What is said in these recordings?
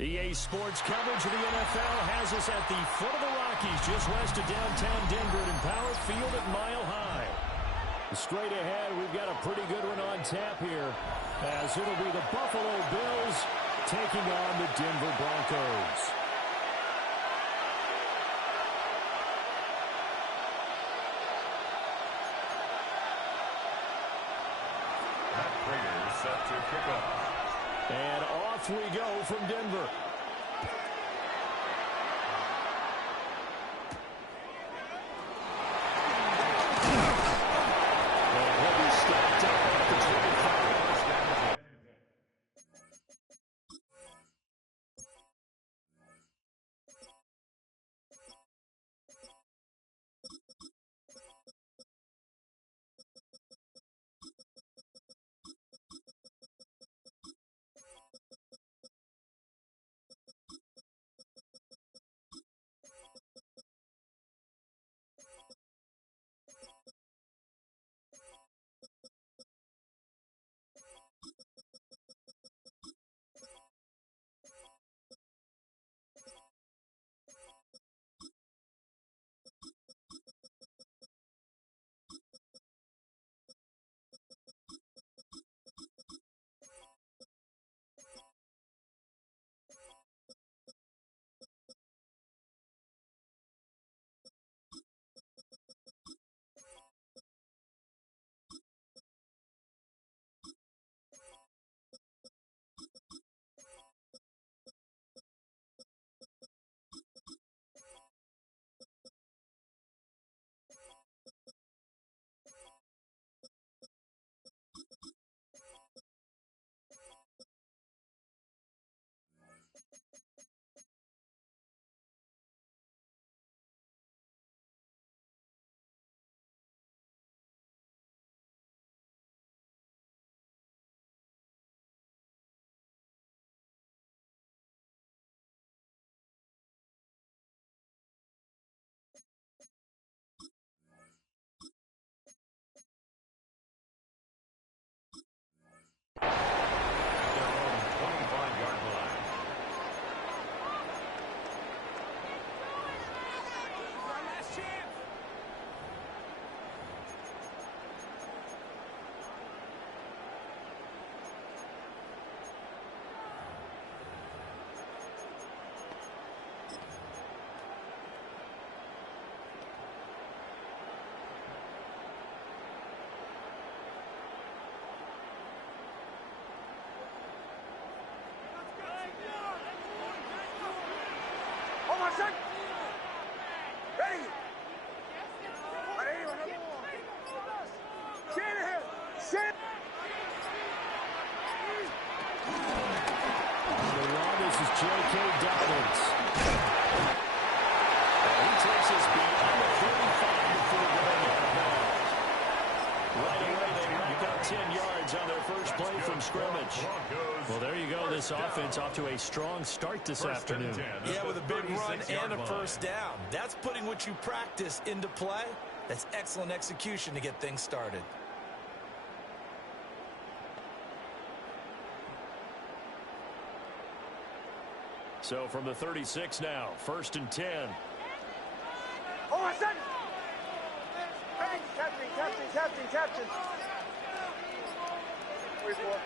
EA Sports coverage of the NFL has us at the foot of the Rockies, just west of downtown Denver at Empower Field at Mile High. Straight ahead, we've got a pretty good one on tap here, as it'll be the Buffalo Bills taking on the Denver Broncos. That trigger is set to kick off. And off we go from Denver. And he'll be stopped up at the 25. Well, there you go. This offense off to a strong start this afternoon. Yeah, with a big run and a first down. That's putting what you practice into play. That's excellent execution to get things started. So from the 36 now, 1st and 10. Oh, my son! Hey, captain. 44.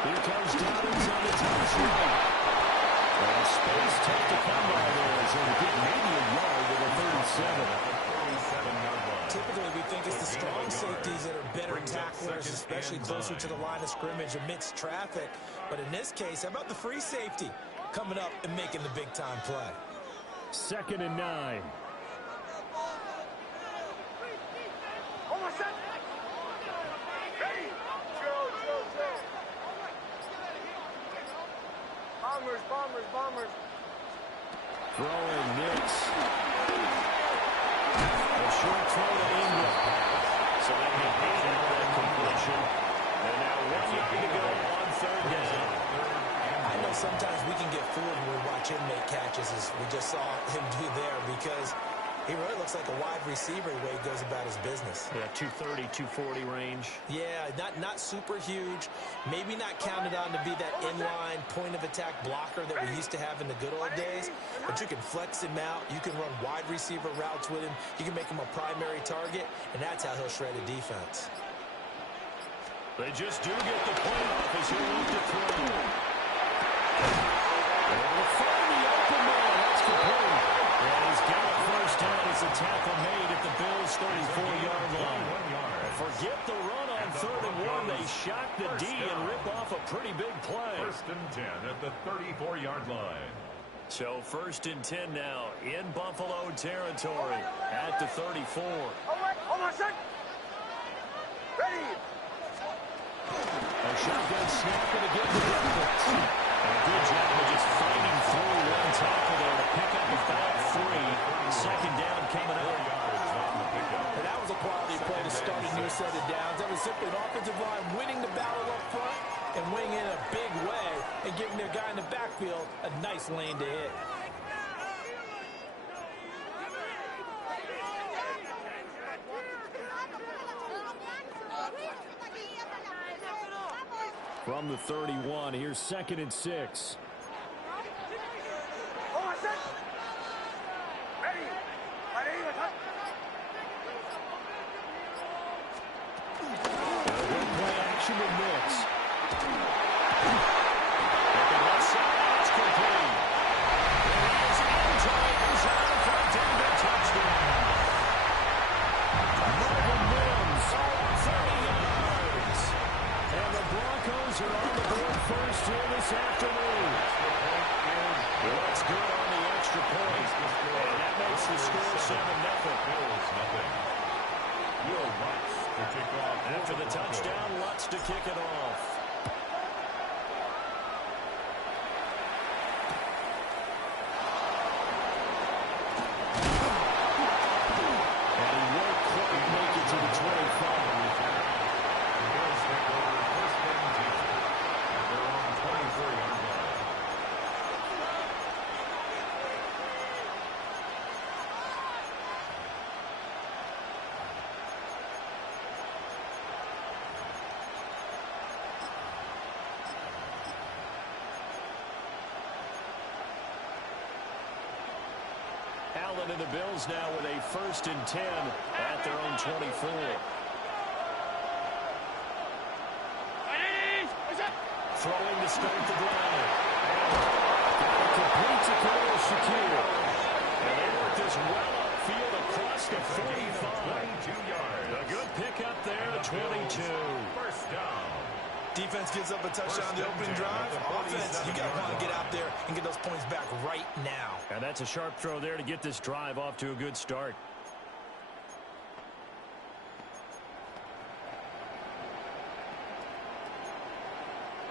Here comes Dobbins on the touch right. And space tough to come by there. So we get maybe a yard with a 37-yard line. Typically, we think it's the strong safeties that are better tacklers, especially closer to the line of scrimmage amidst traffic. But in this case, how about the free safety coming up and making the big-time play? 2nd and 9. Oh, my son! Hey! Joe. Bombers. Throwing Nix. A short throw to Ingram. So they can handle that completion. And now 1 yard to go on 3rd down. I know sometimes we can get fooled when we watch him make catches, as we just saw him do there, because He really looks like a wide receiver the way he goes about his business. Yeah, 230, 240 range. Yeah, not super huge. Maybe not counted on to be that inline point-of-attack blocker that we used to have in the good old days. But you can flex him out. You can run wide receiver routes with him. You can make him a primary target, and that's how he'll shred a defense. They just do get the play off as he'll look to throw. Able to find the open man. That's complete. And he's got it first down as the tackle made at the Bills' 34-yard line. Forget the run on 3rd and 1. They shock the D and rip off a pretty big play. 1st and 10 at the 34-yard line. So 1st and 10 now in Buffalo territory at the 34. Hold on, set. Ready. A shotgun snap and again the Broncos. And a good job of just fighting through one tackle there to pick up about 3. 2nd down coming up. And that was a quality play to start a new set of downs. That was simply an offensive line winning the battle up front and winning in a big way and giving their guy in the backfield a nice lane to hit. From the 31, here's 2nd and 6. Hold on, set. Ready. Play action with Nix. At the left side, it's complete. It is Anton for a Denver touchdown. Marvin Mims, 30 yards. And the Broncos are on the board first here this afternoon. That's good on the extra point. And that makes the score 7-0. After the touchdown, Lutz to kick it off. And he won't quite make it to the 25. They're on 24-yard line. Allen and the Bills now with a 1st and 10 at their own 24. Throwing to start the drive. Got it complete to Khalil Shakir. And they work this well upfield across the 45. 22 yards. A good pickup there to 22. 1st down. Defense gives up a touchdown the opening drive. Offense, you got to want to get out there and get those points back right now. And that's a sharp throw there to get this drive off to a good start.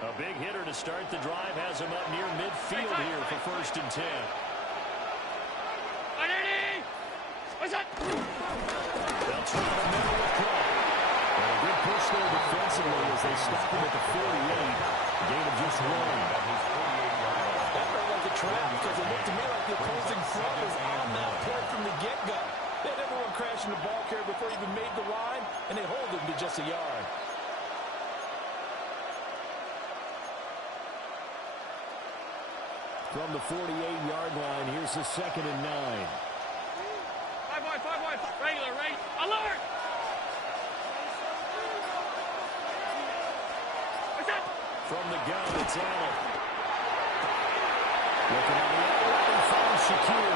A big hitter to start the drive has him up near midfield here for 1st and 10. They'll try the middle with Cook. And a good push there defensively as they stop him at the 48. Gain of just 1. That felt like a trap because it looked to me like the opposing front was on that play from the get-go. They had everyone crashing the ball carrier before he even made the line, and they hold him to just a yard. From the 48-yard line, here's the 2nd and 9. 5 wide. Regular, right? Alert! From the gun, it's Allen. Looking on the outside, he finds Shakir.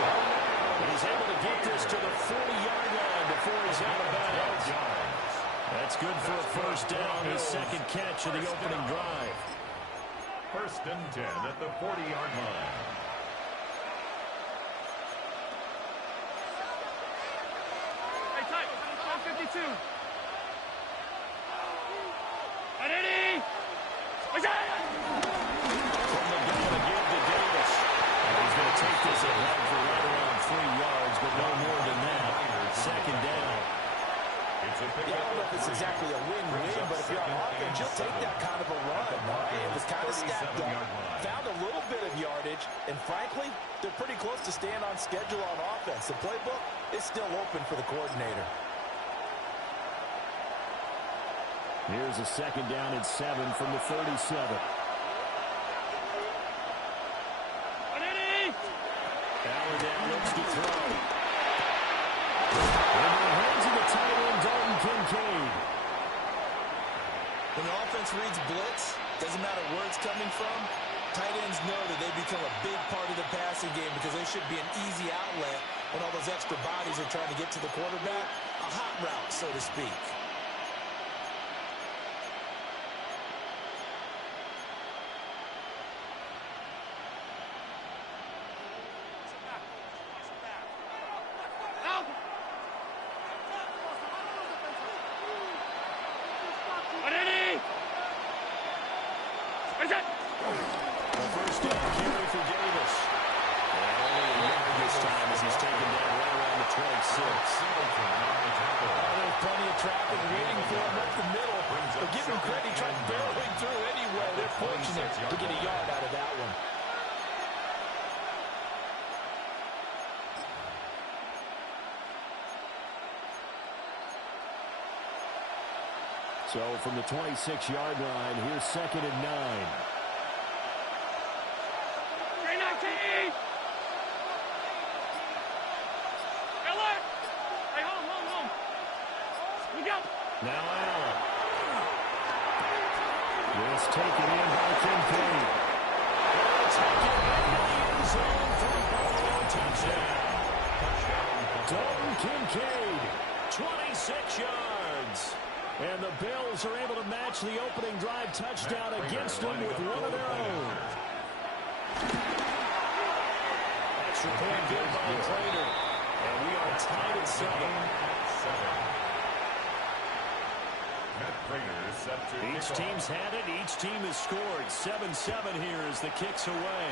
And he's able to get this to the 40-yard line before he's out of bounds. That's good for a 1st down, his 2nd catch of the opening drive. 1st and 10 at the 40-yard line. Hey, tight. 52. Ready? From the gun again to Davis. And he's going to take this ahead for right around 3 yards, but no more than that. 2nd down. Yeah, I don't know if it's exactly a win-win, but if you're on offense, you'll take that kind of a run. Right? It was kind of stacked up, found a little bit of yardage, and frankly, they're pretty close to staying on schedule on offense. The playbook is still open for the coordinator. Here's a 2nd down and 7 from the 37. Allen looks to throw. In the hands of the tight end, Dalton Kincaid. When the offense reads blitz, doesn't matter where it's coming from, tight ends know that they become a big part of the passing game because they should be an easy outlet when all those extra bodies are trying to get to the quarterback. A hot route, so to speak. To get a yard out of that one. So from the 26-yard line, here's 2nd and 9. Now Allen. This taken in by Kincaid. Taken into the end zone for a touchdown. Dalton Kincaid, 26 yards. And the Bills are able to match the opening drive touchdown against them with one of their own. Extra point good by Prater. And we are tied at 7. Each team's had it. Each team has scored. 7-7 here as the kick's away.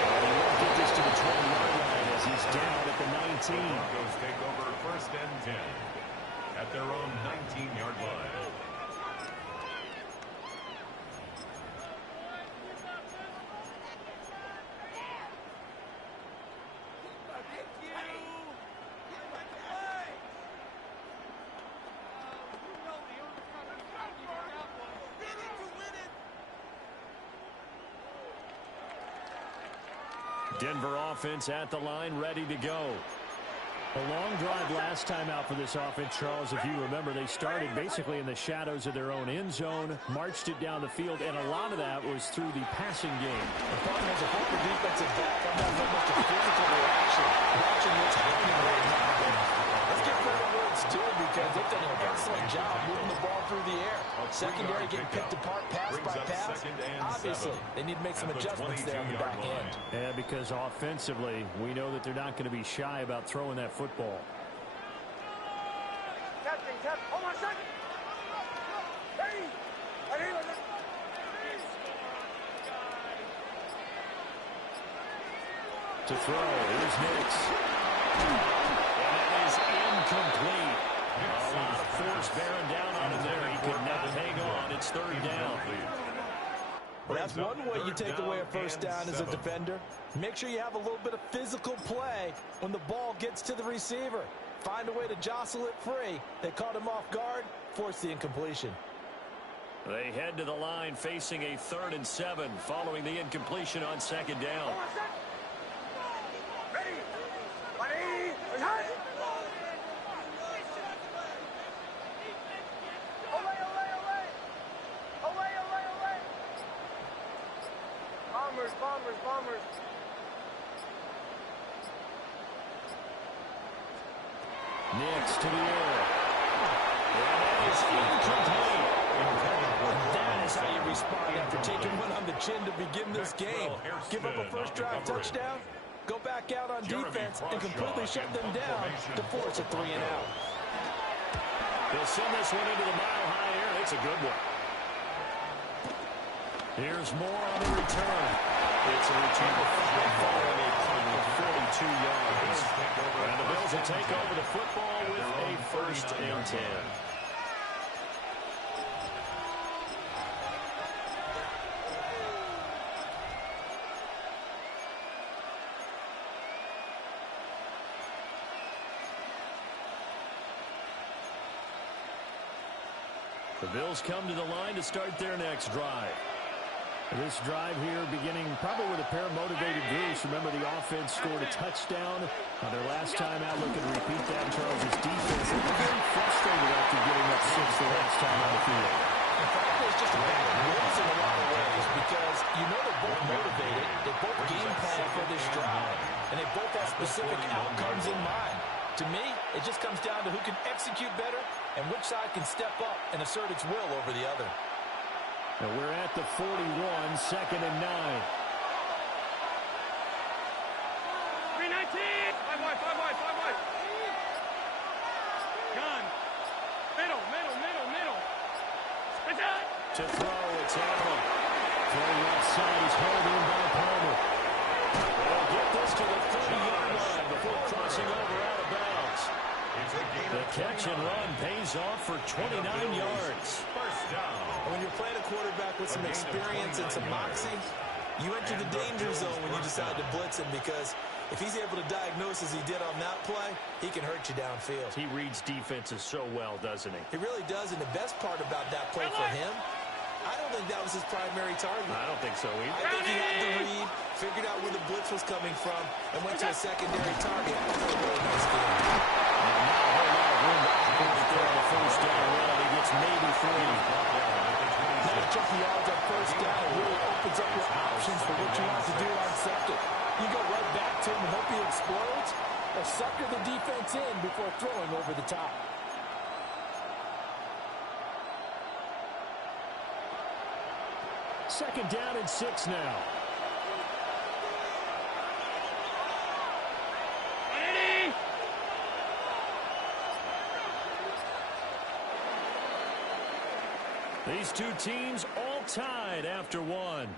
And he won't get this to the 20-yard line as he's down at the 19. The Broncos take over 1st and 10 at their own 19-yard line. Denver offense at the line, ready to go. A long drive last time out for this offense, Charles. If you remember, they started basically in the shadows of their own end zone, marched it down the field, and a lot of that was through the passing game. The problem is a former defensive back. I'm not so much a physical reaction. Watching what's happening right now. Let's get credit where it's due because they've done an excellent job moving the ball through the air. Secondary getting picked apart pass by pass. Obviously, they need to make some adjustments there on the back end. Yeah, because offensively, we know that they're not going to be shy about throwing that football. Hold on a second. Ready. To throw, here's Nix. And that is incomplete. A lot of force bearing down on him there. He could not hang on. It's 3rd down. Well, that's one way you take away a 1st down as a defender. Make sure you have a little bit of physical play when the ball gets to the receiver. Find a way to jostle it free. They caught him off guard, forced the incompletion. They head to the line facing a 3rd and 7 following the incompletion on 2nd down. Bombers. Nix to the air. And that is incomplete. That is how you respond after taking one on the chin to begin this game. Give up a first drive touchdown, go back out on defense, and completely shut them down to force a 3-and-out. They'll send this one into the mile-high air. It's a good one. Here's more on the return. It's a return following a punt of 42 yards. And the Bills will take over the football with a 1st and 10. The Bills come to the line to start their next drive. This drive here beginning probably with a pair of motivated groups. Remember, the offense scored a touchdown on their last time out. Looking to repeat that. Charles' defense, they were very frustrated after getting up 6 the last time on the field. In fact, it's just a battle of wills in a lot of ways because you know they're both motivated. They both game plan for this drive, and they both have specific outcomes in mind. To me, it just comes down to who can execute better and which side can step up and assert its will over the other. And we're at the 41, 2nd and 9. 319. 5 wide, 5 wide, 5 wide. Gun. Middle. It's out. To throw, it's Allen. Throwing outside, he's held in by Palmer. They'll get this to the 30-yard line before crossing over out of bounds. The catch and run pays off for 29 yards. First down. When you're playing a quarterback with some experience and some moxie, you enter the danger zone when you decide to blitz him because if he's able to diagnose as he did on that play, he can hurt you downfield. He reads defenses so well, doesn't he? He really does, and the best part about that play for him, I don't think that was his primary target. I don't think so either. I think he had the read, figured out where the blitz was coming from, and went to a secondary target for a really nice game. And not a whole lot of room to operate there on the 1st down run. He gets maybe 3. Nice chunky yards on 1st down. It really opens up your options for what you want to do on 2nd. You go right back to him and hope he explodes, or sucker the defense in before throwing over the top. Second down and 6 now. These two teams all tied after 1.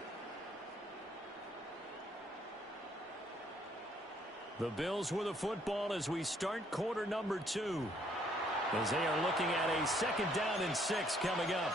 The Bills with the football as we start quarter number 2. As they are looking at a 2nd down and 6 coming up.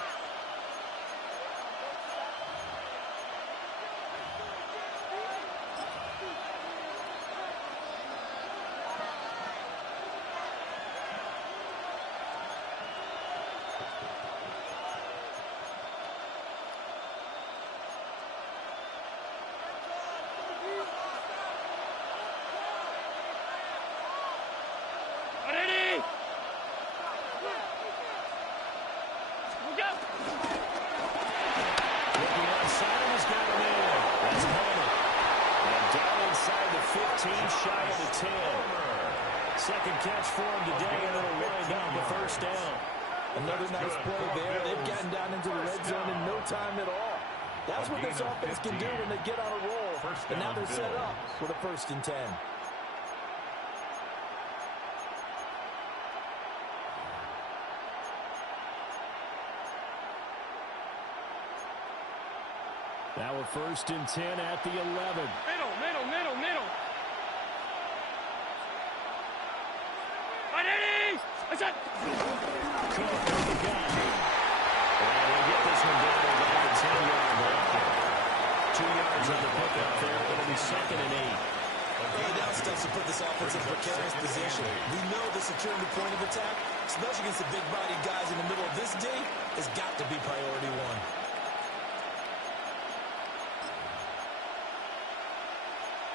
Shy of the 10. Second catch for him today, and it'll wind up the 1st down. Another nice play there. They've gotten down into the red zone in no time at all. That's what this offense can do when they get on a roll. And now they're set up for the 1st and 10. Now a 1st and 10 at the 11. Middle. It's it. Cook with the gun. And we'll get this one down to about the 10-yard line. 2 yards on the pickup there. It'll be 2nd and 8. Early down stuff to put this offense in precarious position. We know the security point of attack, especially against the big-bodied guys in the middle of this D, has got to be priority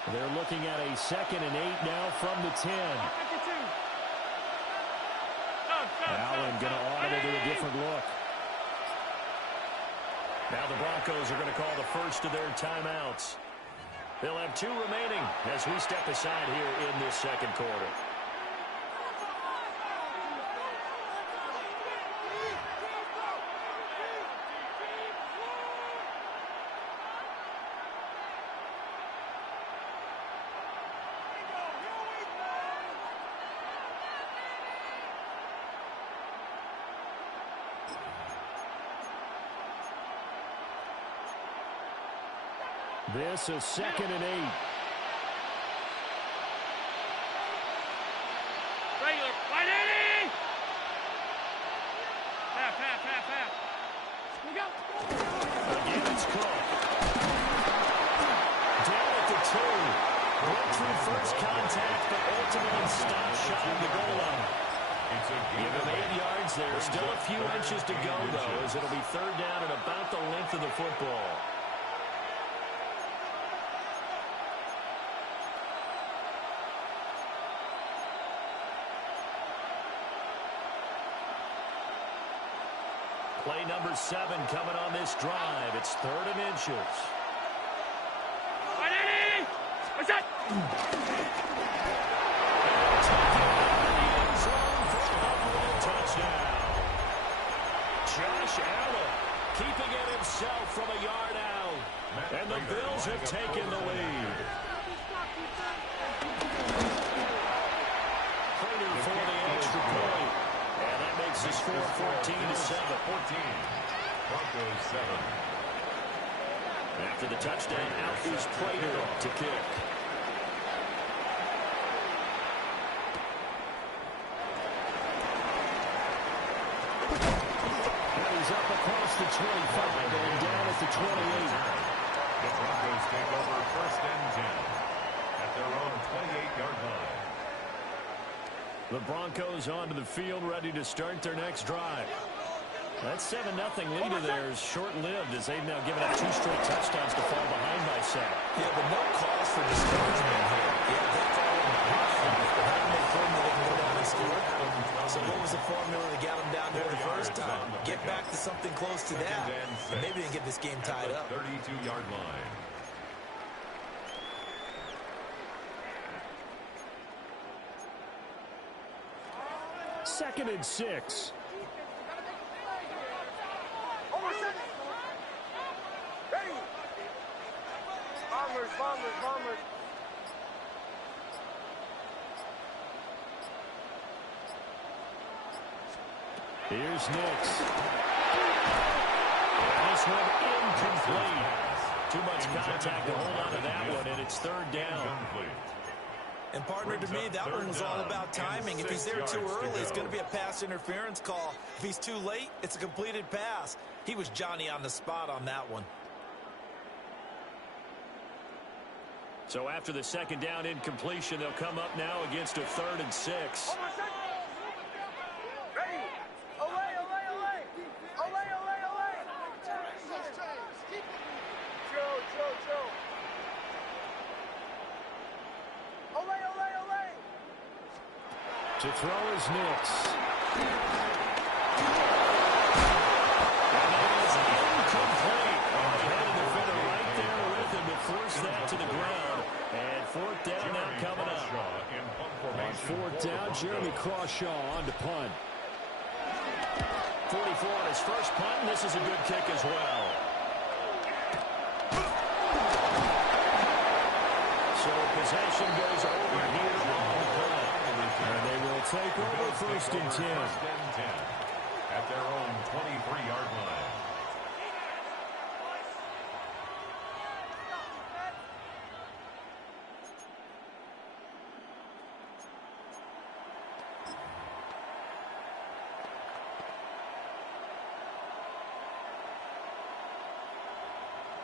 1. They're looking at a 2nd and 8 now from the 10. Allen going to audible to a different look. Now the Broncos are going to call the first of their timeouts. They'll have 2 remaining as we step aside here in this 2nd quarter. This is 2nd and 8. Regular. Right, Eddie! Half. We go. Again, it's Cook. Down at the 2. Went through first contact, but ultimately stopped shy of the goal line. Give him 8 yards there. Still a few inches to go, though, as it'll be 3rd down and about the length of the football. Play number 7 coming on this drive. It's 3rd and inches. Right, Eddie! What's that? Touchdown. Josh Allen keeping it himself from a yard out. And the Bills have taken the lead. Prater for the extra point. And that makes the score 14-7. Broncos 7. After the touchdown, out is Prater to kick. He's up across the 25 and down at the 28. The Broncos take over 1st and 10 at their own 28-yard line. The Broncos onto the field, ready to start their next drive. That 7-0 lead of theirs short-lived as they've now given up 2 straight touchdowns to fall behind by 7. Yeah, but no cause for discouragement here. Yeah, they're falling behind, but having a formula they can go down and score. So what was the formula that got them down there the first time? Get back to something close to that, and maybe they can get this game tied up. 32-yard line. Second and 6. Ready! Bombers. Here's Nix. This one incomplete. Too much contact to hold on to that one, and it's 3rd down. And partner, to me, that one was all about timing. If he's there too early, it's going to be a pass interference call. If he's too late, it's a completed pass. He was Johnny on the spot on that one. So after the 2nd down incompletion, they'll come up now against a 3rd and 6. Ready! Away! Joe! Away! To throw is Nix. Incomplete. And the defender right there with him to force that to the ground. And 4th down now coming up. On 4th down, Jeremy Crawshaw on to punt. 44 on his first punt, and this is a good kick as well. So possession goes over here on the punt. And they will take over 1st and 10. At their own 23-yard line.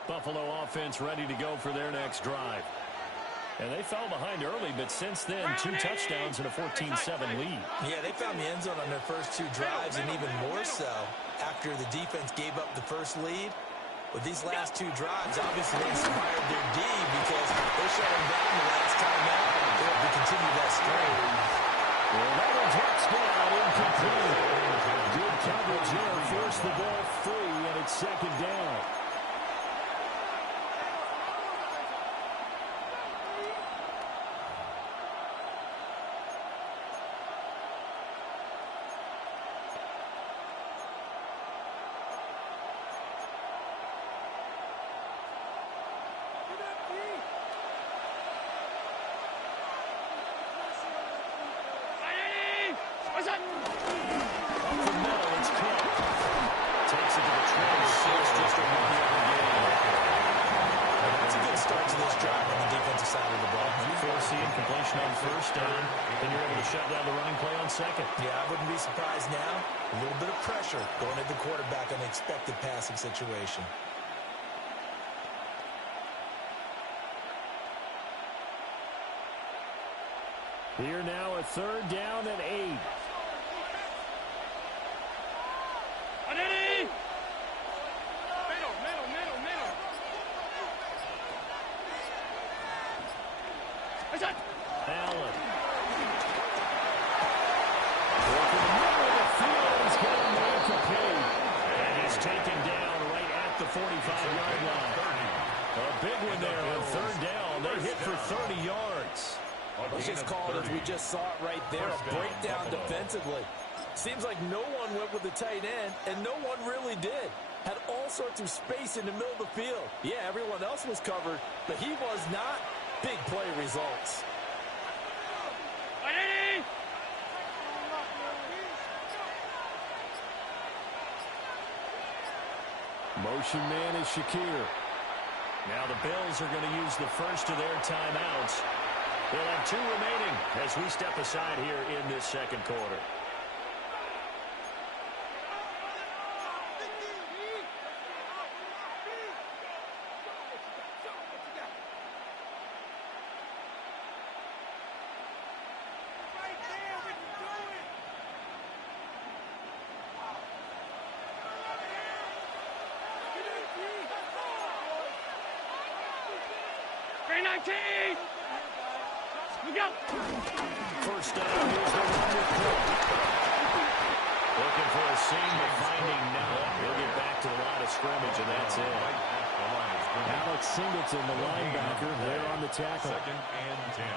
Buffalo offense ready to go for their next drive. And they fell behind early, but since then, 2 touchdowns and a 14-7 lead. Yeah, they found the end zone on their first 2 drives, and even more so after the defense gave up the first lead. With these last 2 drives, obviously they inspired their D because they shut them down the last time out. They have to continue that string. Well, that one touchdown incomplete. Good coverage there, forced the ball free, and it's 2nd down. What's that? Up the middle, it's Cook. Takes it to the 26, just a 1-yard gain. That's a good start to this drive on the defensive side of the ball. Foreseeing completion on first down, then you're able to shut down the running play on second. Yeah, I wouldn't be surprised now. A little bit of pressure going at the quarterback on the expected passing situation. Here now a third down and 8. Allen. Working the middle of the field. He's got a man to pay. And he's taken down right at the 45-yard line. A big one there on third down. They hit for 30 yards. Let's just call it as we just saw it right there, a breakdown defensively. Seems like no one went with the tight end, and no one really did. Had all sorts of space in the middle of the field. Yeah, everyone else was covered, but he was not. Big play results. Motion man is Shakir. Now the Bills are going to use the first of their timeouts. They'll have 2 remaining as we step aside here in this second quarter. First down, here's the run with Cook. Looking for a seam, but finding none. He'll get back to the line of scrimmage, and that's it. Alex Singleton, the linebacker, there on the tackle.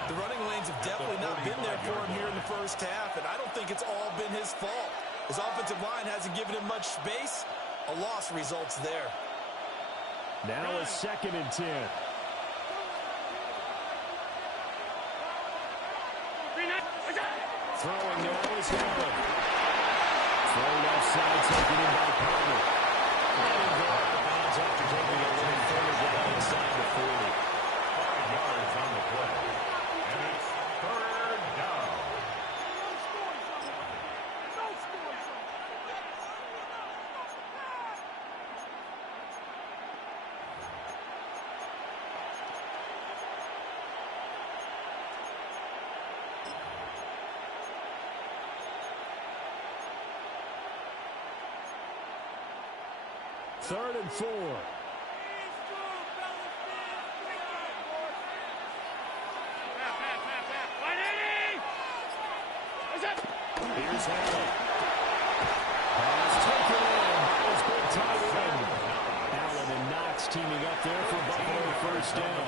The running lanes have definitely not been there for him here in the first half, and I don't think it's all been his fault. His offensive line hasn't given him much space. A loss results there. Now a 2nd and 10. Throwing now is Allen. Throw left side, taken in by Palmer. Letting go out of bounds after taking a little further down inside the 40. 5 yards on the play. And it's third down. Third and 4. Here's Allen. Pass taken in. That was big tight end. Allen and Knox teaming up there for Buffalo first down.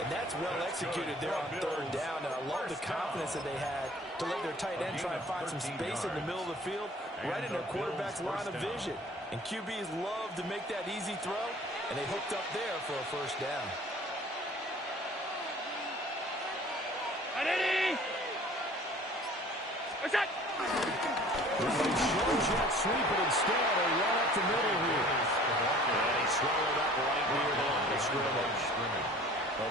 And that's well executed there on third down. And I love the confidence that they had to let their tight end try and find some space in the middle of the field, right in their quarterback's line of vision. And QBs love to make that easy throw, and they hooked up there for a first down. What's that? Jet sweep, but instead a run up the middle here. And he swallowed up right near the line of scrimmage.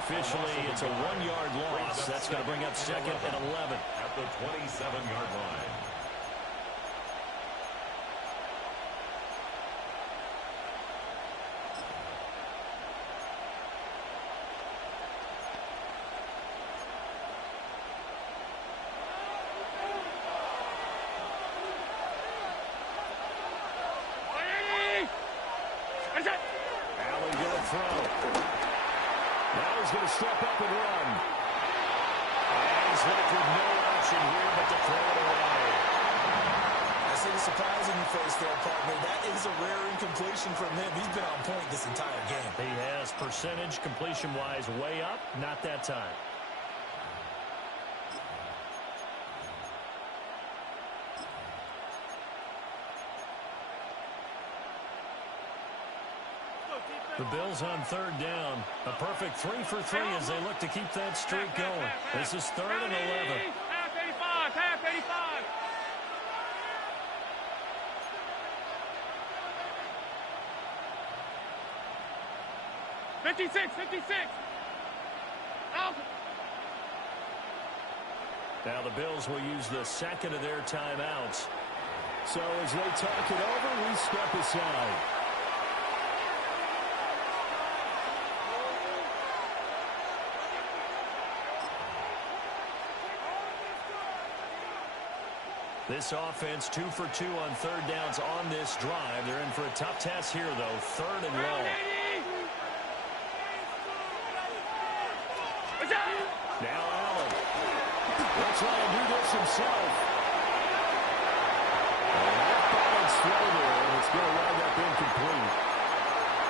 Officially, it's a 1-yard loss. That's going to bring up 2nd and 11. At the 27-yard line. Allen going to throw. Now he's going to step up and run. And he's left with no option here but to throw it away. I see the surprise in your face there, partner. That is a rare incompletion from him. He's been on point this entire game. He has percentage completion-wise way up, not that time. The Bills on third down. A perfect 3 for 3 as they look to keep that streak going. This is 3rd and 11. Half 85, half 85. 56, 56. Out. Now the Bills will use the second of their timeouts. So as they talk it over, we step aside. This offense 2 for 2 on third downs on this drive. They're in for a tough test here, though. Third and long. Now Allen will try and do this himself. Balance throw there, and it's going to wind up incomplete.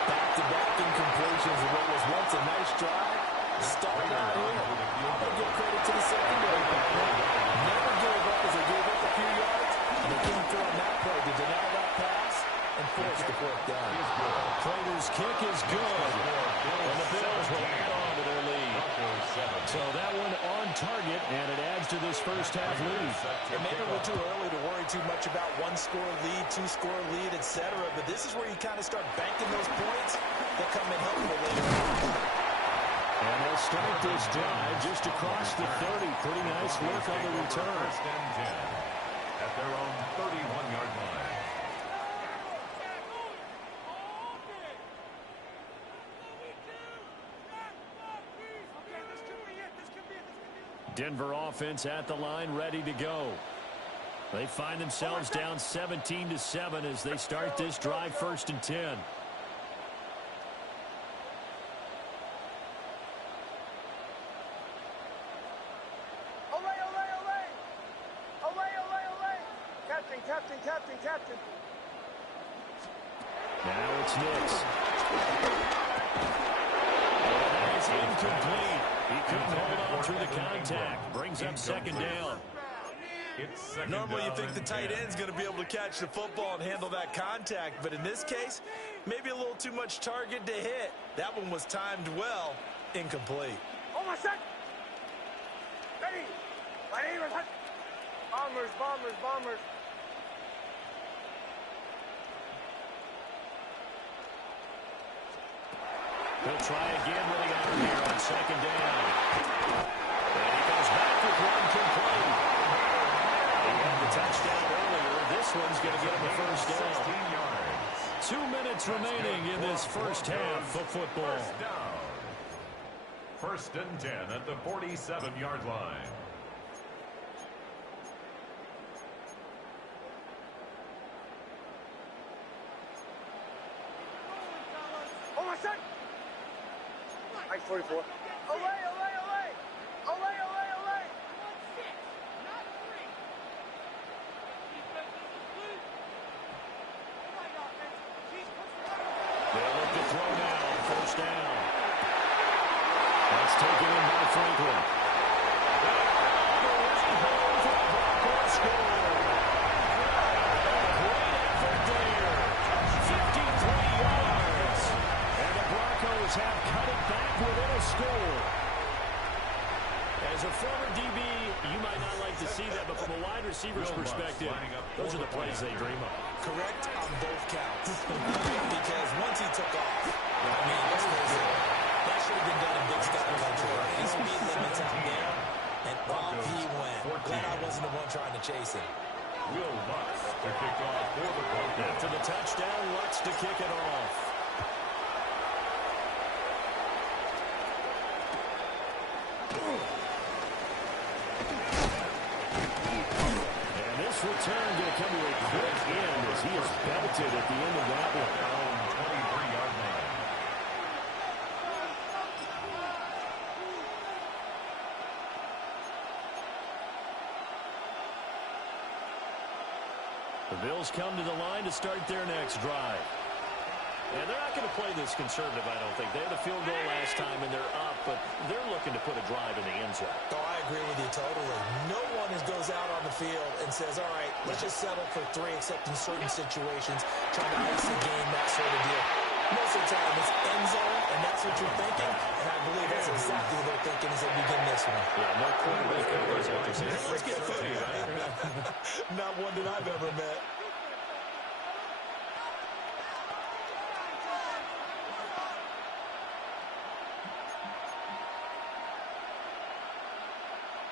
Back-to-back incompletions of what was once a nice drive. Starting out here. I'm going to give credit to the secondary. Never gave up as they gave up a few yards, and they came through on that play to deny that pass and force the fourth down. Prater's kick is good, and the Bills will add on to their lead. So that one on target, and it adds to this first half lead. And maybe we're too early to worry too much about one-score lead, two-score lead, etc. But this is where you kind of start banking those points that come in helpful later on. And they'll start this drive just across the 30. Pretty nice work on the return. First and 10 at their own 31-yard line. Denver offense at the line, ready to go. They find themselves down 17-7 as they start this drive, first and 10. Captain. Now it's Nix. And it's incomplete. He couldn't hold on through the contact. Brings up second down. Normally you think the tight end's going to be able to catch the football and handle that contact, but in this case, maybe a little too much target to hit. That one was timed well. Incomplete. Oh, my son. Ready. Bombers. He'll try again with the arm here on second down. And he goes back with one complete. He had the touchdown earlier. This one's going to get him the first down. 2 minutes remaining in this first half of football. First and 10 at the 47-yard line. Oh, my son. 44. Away. They'll look to throw now. First down. That's taken in by Franklin. Broncos score. Great effort there. 53 yards. And the Broncos have cut it back within a score. As a former DB, you might not like to see that, but from a wide receiver's perspective, those are the plays they dream of. Correct on both counts. Because once he took off, I mean, let's face it, that should have been done in big style country. His speed limits out there, and off he went. Glad I wasn't the one trying to chase him. Will Lutz to kick off for the Broncos. To the touchdown, Lutz to kick it off. And this return going to come to a quick end as he is belted at the end of that one. 23-yard line. The Bills come to the line to start their next drive. And they're not going to play this conservative, I don't think. They had a field goal last time, and they're up, but they're looking to put a drive in the end zone. Oh, I agree with you totally. No one goes out on the field and says, all right, let's just settle for 3, except in certain situations, trying to ice the game, that sort of deal. Most of the time, it's end zone, and that's what you're thinking, and I believe that's exactly what they're thinking as they begin this one. Yeah, no quarterback ever goes out there saying, let's get a footy, right? Not one that I've ever met.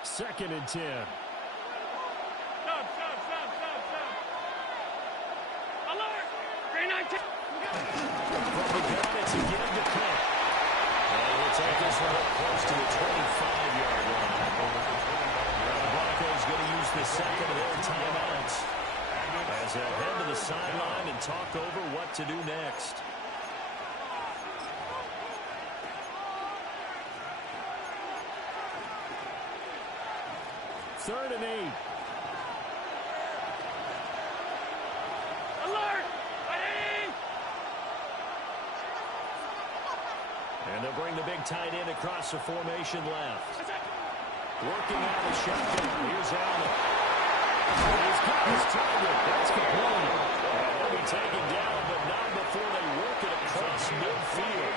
2nd and 10. Stop. Alert! 319. From the gun, it's again to Cook. And we'll take this one up close to the 25-yard line. The Broncos going to use the second of their timeouts as they'll head to the sideline and talk over what to do next. Third and 8. Alert! Ready! And they'll bring the big tight end across the formation left. Working out the shotgun. Here's Allen. He's got his target. That's complete. And they'll be taken down, but not before they work it across midfield.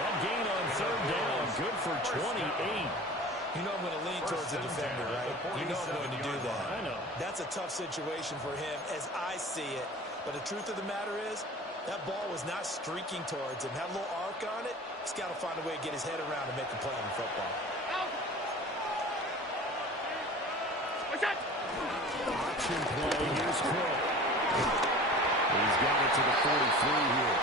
That gain on third down, good for 28. You know I'm going to lean towards the defender, right? You know I'm going to do that. I know. That's a tough situation for him as I see it. But the truth of the matter is, that ball was not streaking towards him. Had a little arc on it. He's got to find a way to get his head around and make a play in football. Out! What's that? Option play. Here's Cook. He's got it to the 43 here.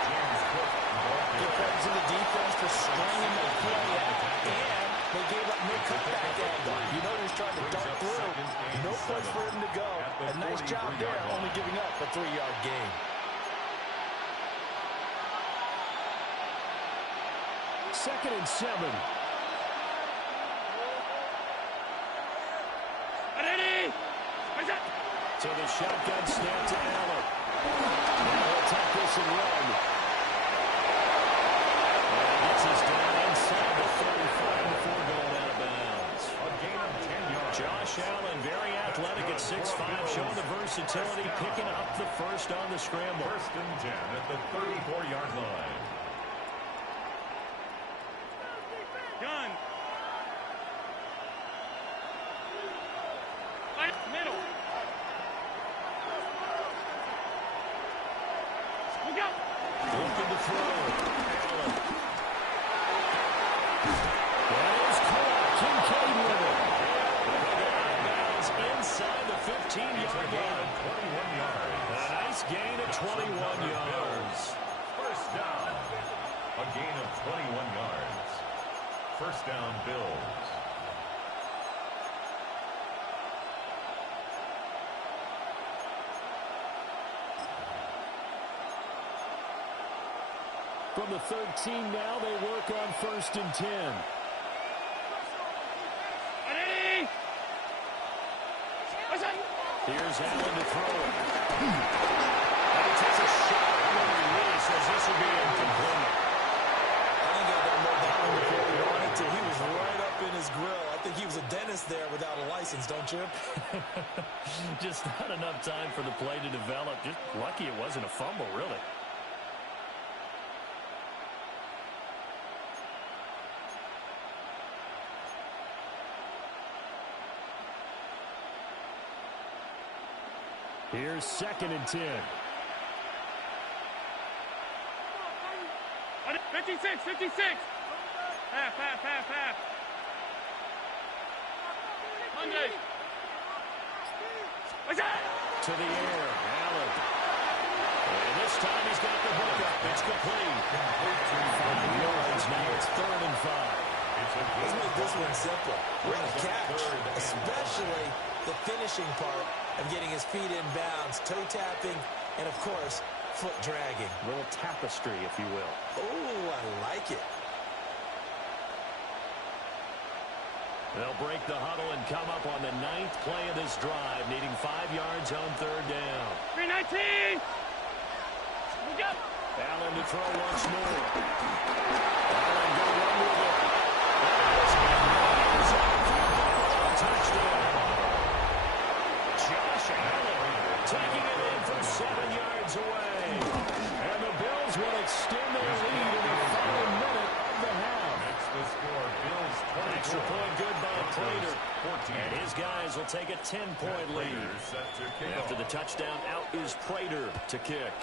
Good credit to the defense for stringing that play out, and they gave up no cutback angle. You know he's trying to dart through. No place for him to go. A nice job there, only giving up a 3-yard gain. Second and 7. Ready! What's that? So the shotgun snap to Allen. Now he'll take this and run. And he gets us down inside the 35 before going out of bounds. A gain of 10 yards. Josh Allen, very athletic at 6'5", showing the versatility, picking up the first on the scramble. 1st and 10 at the 34-yard line. Gun. Right, middle. Look out. Looking to throw. Allen. That is caught. Kincaid with it. Out of bounds inside the 15-yard line. 21 yards. A nice gain of 21 yards. First down. A gain of 21 yards. First down, Bills. From the 13 now, they work on 1st and 10. Ready! What's that? Here's Allen to throw it. And he takes a shot on the release as this will be incomplete. I think I don't know that one before he wanted to. He was right up in his grill. I think he was a dentist there without a license, don't you? Just not enough time for the play to develop. Just lucky it wasn't a fumble, really. Here's 2nd and 10. 56. Half. Monday. What's that? To the air, Allen. And this time he's got the hook up. It's complete. 5 yards now. It's 3rd and 5. Let's make this one simple. We're going to catch, especially the finishing part of getting his feet in bounds, toe tapping, and, of course, foot dragging. A little tapestry, if you will. Oh, I like it. They'll break the huddle and come up on the 9th play of this drive, needing 5 yards on 3rd down. 319. Look up. Allen to throw once more. Allen going to run with it. Touchdown. Josh Allen taking it in from 7 yards away. And the Bills will extend their lead in the final minute of the half. Makes the score Bills 24. Extra point good by Prater. And his guys will take a 10-point lead. After the touchdown, out is Prater to kick.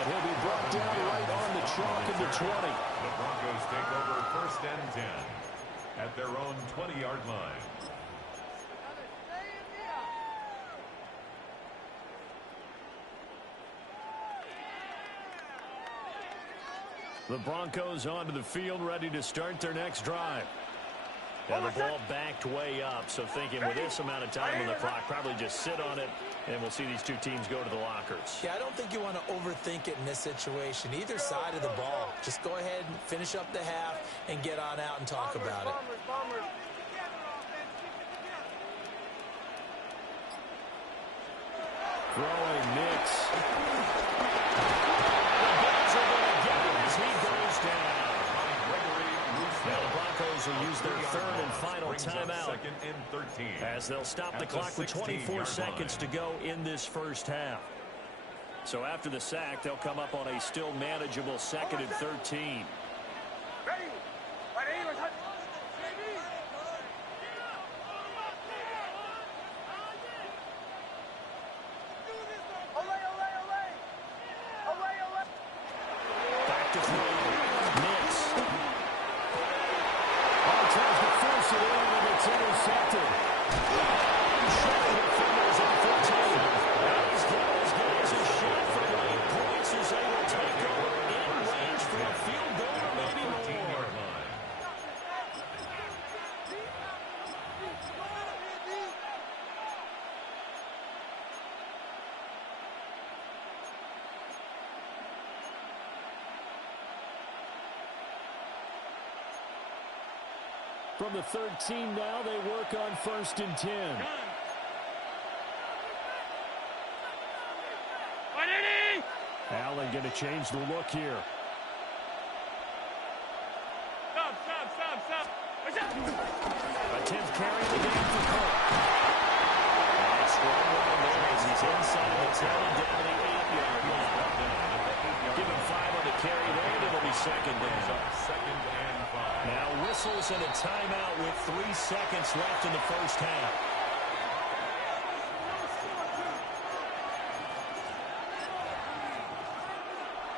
And he'll be brought down right on the chalk of the 20. The Broncos take over 1st and 10 at their own 20-yard line. The Broncos onto the field, ready to start their next drive. And the ball backed way up, so thinking with this amount of time on the clock, probably just sit on it, and we'll see these two teams go to the lockers. Yeah, I don't think you want to overthink it in this situation. Either side of the ball. Just go ahead and finish up the half and get on out and talk about it. Throwing Nix. Now the Broncos will use their 3rd and final timeout as they'll stop the clock with 24 seconds to go in this first half. So after the sack, they'll come up on a still manageable 2nd and 13. Back to throw. It's intercepted. Defenders on 14. As good as a shot for 9 points as they will take over in range for a field goal or maybe more. From the 13 now, they work on 1st and 10. Allen going to change the look here. Stop. A 10th carry of the game for Cook. And a strong run there as he's inside the 10 and down the 8-yard line. Give him 5 on the carry there, and it'll be 2nd down. 2nd and 5. Now whistles and a timeout with 3 seconds left in the first half.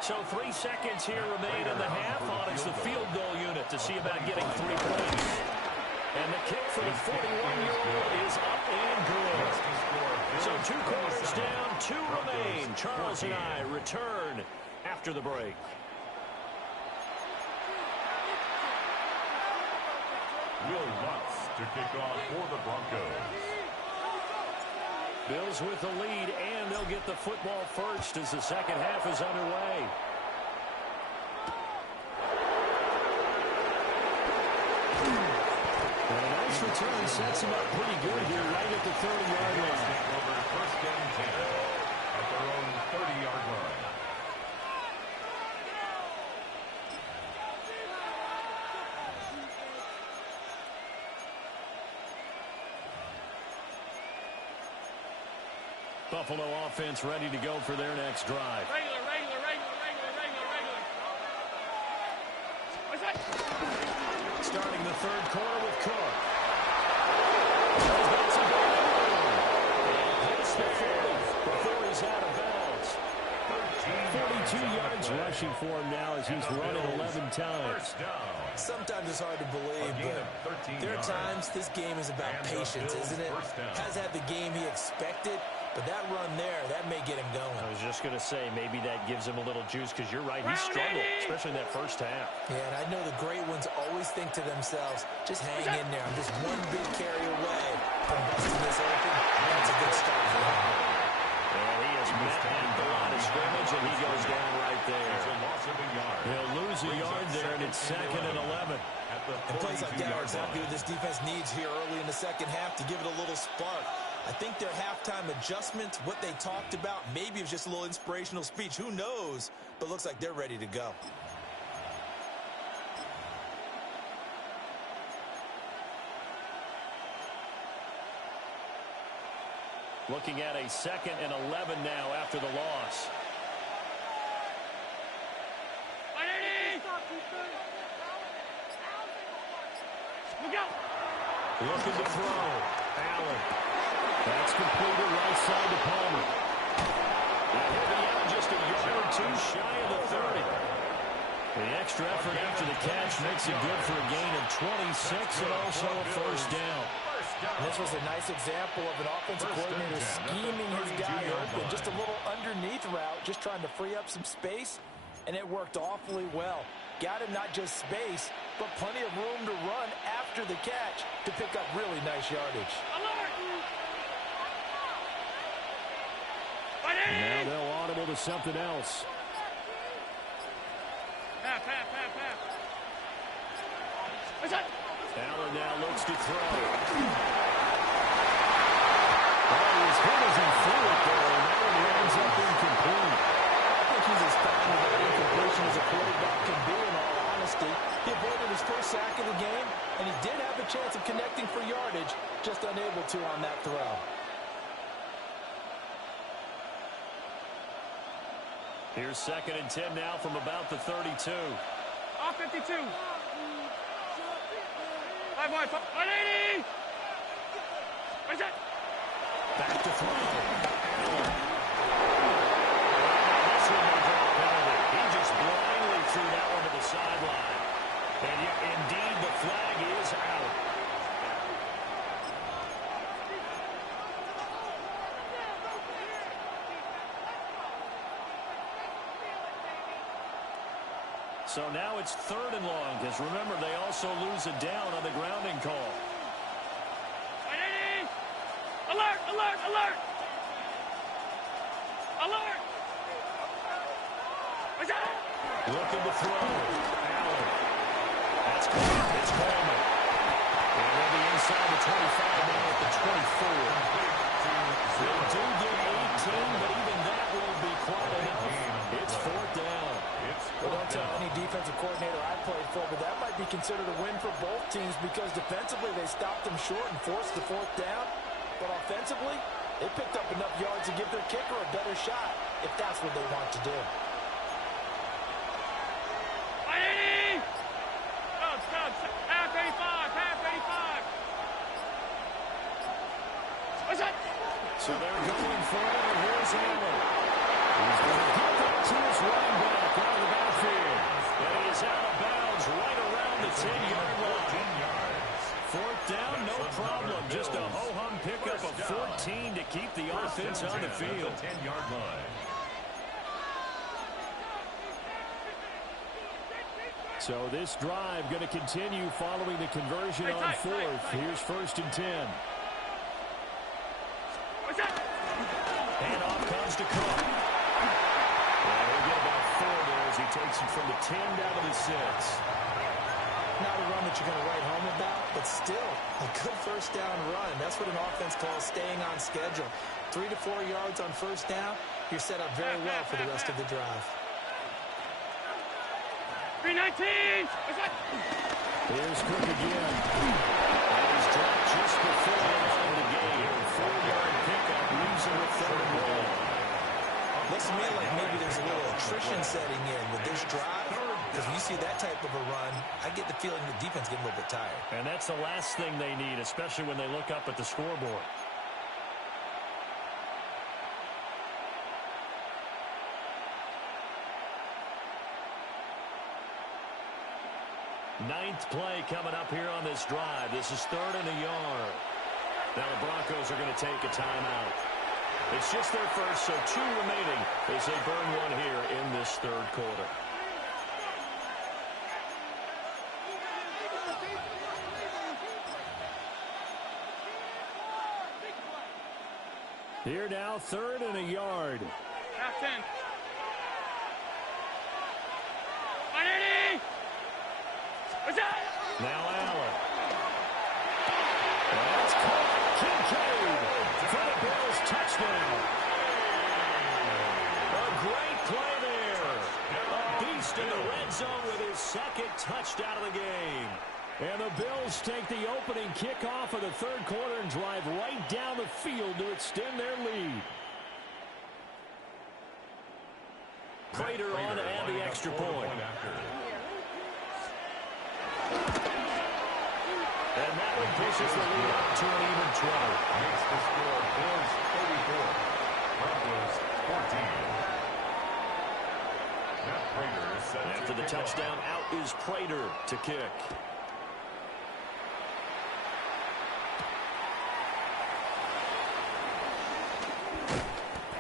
So 3 seconds here remain in the half on it's the field goal unit to see about getting 3 points. And the kick for the 41-year-old is up and good. So 2 quarters down, 2 remain. Charles and I return after the break. Will Lutz to kick off for the Broncos. Bills with the lead, and they'll get the football first as the second half is underway. And a nice return sets him up pretty good here right at the 30-yard line. Over 1st and 10 at their own 30-yard line. Buffalo offense ready to go for their next drive. Regular. Starting the 3rd quarter with Cook. Before he's out of bounds. 42 yards rushing for him now as he's running 11 times. Sometimes it's hard to believe, but there are times this game is about patience, isn't it? Has had the game he expected, but that run there, that may get him going. I was just going to say, maybe that gives him a little juice because you're right, he struggled, especially in that first half. Yeah, and I know the great ones always think to themselves, just hang in there. I'm just one big carry away from busting this open. That's a good start for him. And he has met at the line of scrimmage, and he goes down right there. He'll lose a yard there, and it's 2nd and 11. And plays like that are exactly what this defense needs here early in the second half to give it a little spark. I think their halftime adjustments, what they talked about, maybe it was just a little inspirational speech. Who knows? But looks like they're ready to go. Looking at a 2nd and 11 now after the loss. Looking to throw. Allen. That's completed right side to Palmer. And he'll be out just just a yard or two shy of the 30. The extra effort after the catch makes it good for a gain of 26 and also a first down. And this was a nice example of an offensive coordinator scheming his guy open. Just a little underneath route, just trying to free up some space, and it worked awfully well. Got him not just space, but plenty of room to run after the catch to pick up really nice yardage. And now they'll audible to something else. Allen now looks to throw. Oh, his hit as he threw it there, and that one ends up incomplete. I think he's as fine with that incompletion as a quarterback can be, in all honesty. He avoided his first sack of the game, and he did have a chance of connecting for yardage, just unable to on that throw. Here's 2nd and 10 now from about the 32. Off 52. 180. Back to throw. This one may draw a penalty. He just blindly threw that one to the sideline. And yet, indeed, the flag is out. So now it's 3rd and long, because remember, they also lose a down on the grounding call. Alert! Alert! Alert! Alert! Looking to throw. Allen. That's Coleman. It's Coleman. And they'll be inside the 25 now at the 24. They do get 18, but even that won't be quite enough. It's 4th down. Well, don't tell any defensive coordinator I played for, but that might be considered a win for both teams because defensively they stopped them short and forced the 4th down. But offensively, they picked up enough yards to give their kicker a better shot if that's what they want to do. 180! Half 85! Half 85! What's that? So they're going for it. Here's Allen. He's going to give that to his running back out of the backfield. And he is out of bounds right around the 10-yard line. 4th down, no problem. Just a ho-hum pickup of 14 to keep the offense on the field. 10-yard line. So this drive going to continue following the conversion on 4th. Here's 1st and 10. And off comes to Cook. Well, he'll get about 4 there as he takes it from the 10 down to the 6. Not a run that you're going to write home about, but still a good 1st down run. That's what an offense calls staying on schedule. 3 to 4 yards on 1st down, you're set up very well for the rest of the drive. 319! Here's Cook again. And he's dropped just before the line of the game. 4-yard pickup leaves him with 3rd and 1. Looks to me like maybe there's a little attrition setting in with this drive. Because when you see that type of a run, I get the feeling the defense getting a little bit tired. And that's the last thing they need, especially when they look up at the scoreboard. Ninth play coming up here on this drive. This is 3rd and a yard. Now the Broncos are going to take a timeout. It's just their first, so 2 remaining as they burn one here in this 3rd quarter. Here now, 3rd and a yard. Half 10. 180! What's that? Now Allen. That's caught. Kincaid for the Bills touchdown. A great play there. A beast in the red zone with his 2nd touchdown of the game. And the Bills take the opening kickoff of the 3rd quarter and drive right down the field to extend their lead. Prater on to add the extra point. And that one pushes the lead up to an even 12. Makes the score Bills 34, Broncos 14. After the touchdown, out is Prater to kick.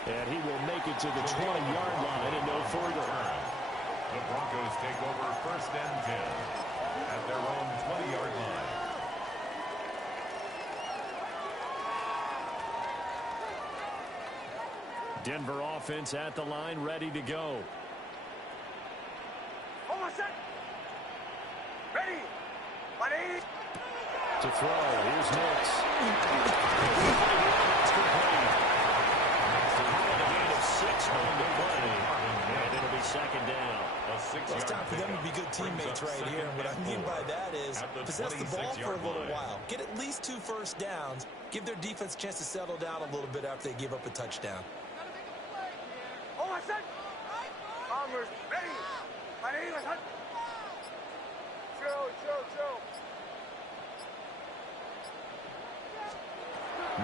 And he will make it to the 20-yard line and no further. The Broncos take over 1st and 10 at their own 20-yard line. Denver offense at the line, ready to go. Almost set. Ready. Ready. To throw, here's Nix. Six on the play, and it'll be 2nd down. It's time for them to be good teammates right here, and what I mean by that is possess the ball for a little while. Get at least 2 first downs. Give their defense a chance to settle down a little bit after they give up a touchdown. Almost set. Bombers ready. Ready. Let's hunt. Chill.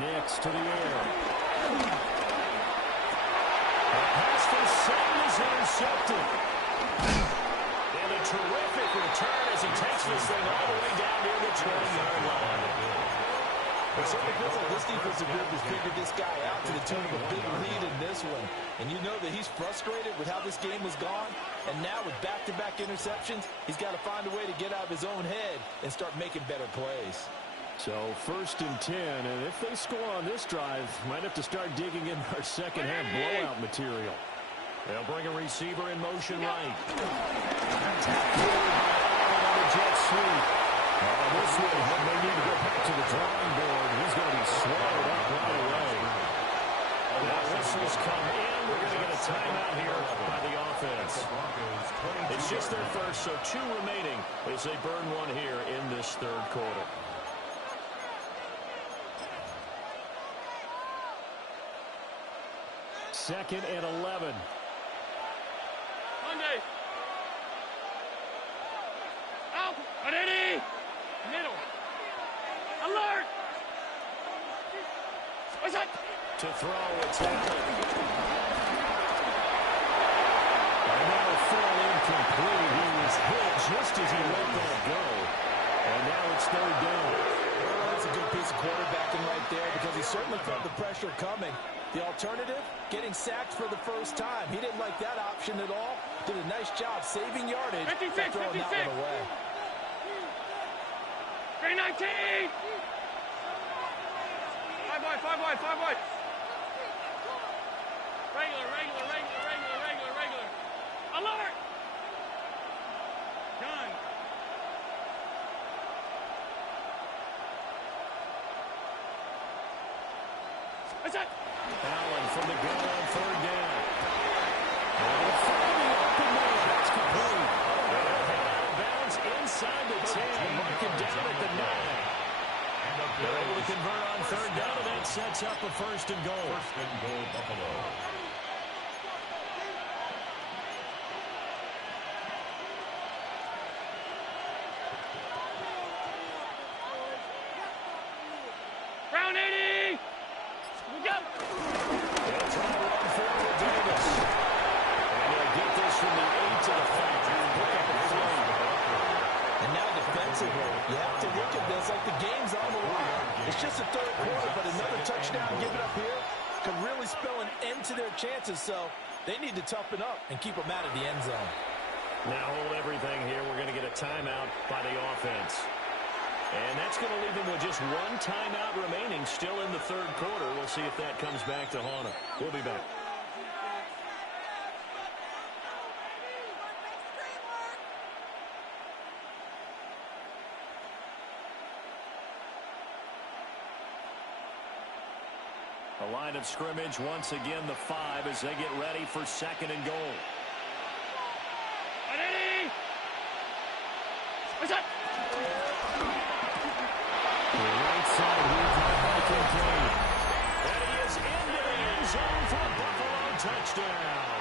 Nix to the air. Pass for 7 is intercepted. And a terrific return as he takes this thing all the way down near the 20-yard line. It certainly feels like this defensive group has figured this guy out to the tune of a big lead in this one. And you know that he's frustrated with how this game has gone. And now with back-to-back interceptions, he's got to find a way to get out of his own head and start making better plays. So 1st and 10, and if they score on this drive, might have to start digging in our second-half blowout material. They'll bring a receiver in motion right. Jet sweep. This one, they need to go back to the drawing board. He's going to be swallowed up right away. Now whistles come in. We're going to get a timeout here by the offense. It's just their first, so 2 remaining as they burn one here in this 3rd quarter. Second and 11. Monday. Out. Ready. Middle. Alert. What's that? To throw, it's Allen. And now full incomplete. He was hit just as he let that go. And now it's 3rd down. That's a good piece of quarterbacking right there because he certainly felt the pressure coming. The alternative, getting sacked for the first time. He didn't like that option at all. Did a nice job saving yardage by throwing that one away. 319. 5 wide. Regular. Alert. Done. What's that? Allen from the gun on 3rd down. And finally open man. That's complete. Out of bounds inside the 10. Mark him down at the 9. They're able to convert on 3rd down, and that sets up a 1st and goal. 1st and goal, Buffalo. Round 80. Go. They'll try to run forward Davis. And they'll get this from the 8 to the 5. Pick up a 3. And now defensively, you have to look at this like the game's on the line. It's just a 3rd quarter, but another touchdown given up here could really spell an end to their chances. So they need to toughen up and keep them out of the end zone. Now hold everything here. We're going to get a timeout by the offense. And that's going to leave them with just 1 timeout remaining still in the 3rd quarter. We'll see if that comes back to haunt them. We'll be back. A line of scrimmage, once again the 5 as they get ready for 2nd and goal. Ready. What's that? The right side here, drive by Kincaid. And he is into the end zone for a Buffalo touchdown.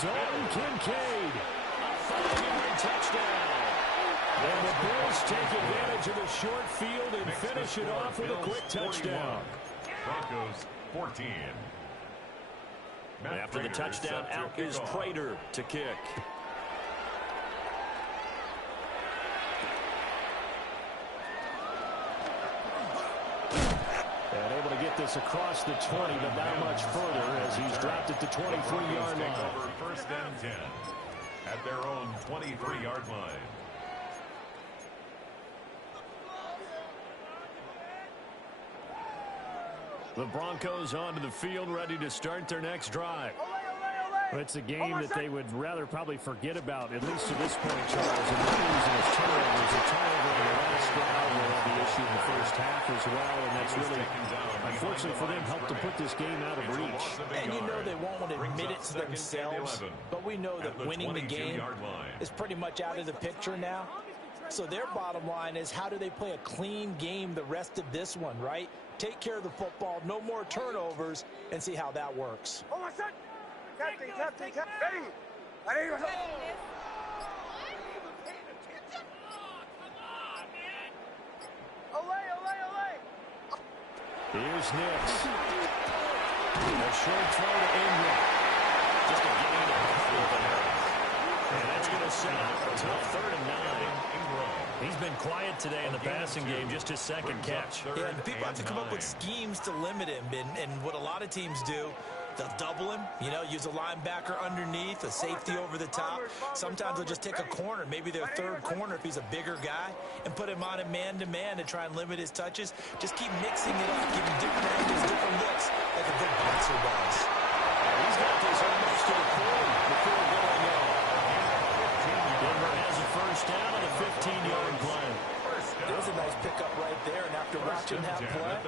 Dalton Kincaid, a 5-yard touchdown. And the Bills take advantage of the short field and finish it off with a quick touchdown. Broncos 14. After the touchdown, out is Prater to kick. And able to get this across the 20, but not much further as he's dropped it to 23-yard line. First and 10 at their own 23-yard line. The Broncos onto the field, ready to start their next drive. It's a game that they would rather probably forget about, at least to this point, Charles. And the reason is turnovers. A turnover in the last drive will have the issue in the first half as well, and that's really, unfortunately for them, helped to put this game out of reach. And you know they won't want to admit it to themselves, but we know that winning the game is pretty much out of the picture now. So their bottom line is, how do they play a clean game the rest of this one, right? Take care of the football, no more turnovers, and see how that works. Oh, my son! Captain, ready! Ready! Olay! Here's Nix. A short throw to Ingram. Just a gain of 4 yards. And that's going to set up a tough 3rd and 9. He's been quiet today in the passing game, just his second catch. Yeah, and people have to come up with schemes to limit him, and what a lot of teams do, they'll double him, use a linebacker underneath, a safety over the top. Sometimes they'll just take a corner, maybe their third corner if he's a bigger guy, and put him on a man-to-man to try and limit his touches. Just keep mixing it up, give him different angles, different looks, like a good boxer does. He's got this almost to the 40 before going up. Denver has a first down on the 15-yard play. There's a nice pickup right there, and after watching that play,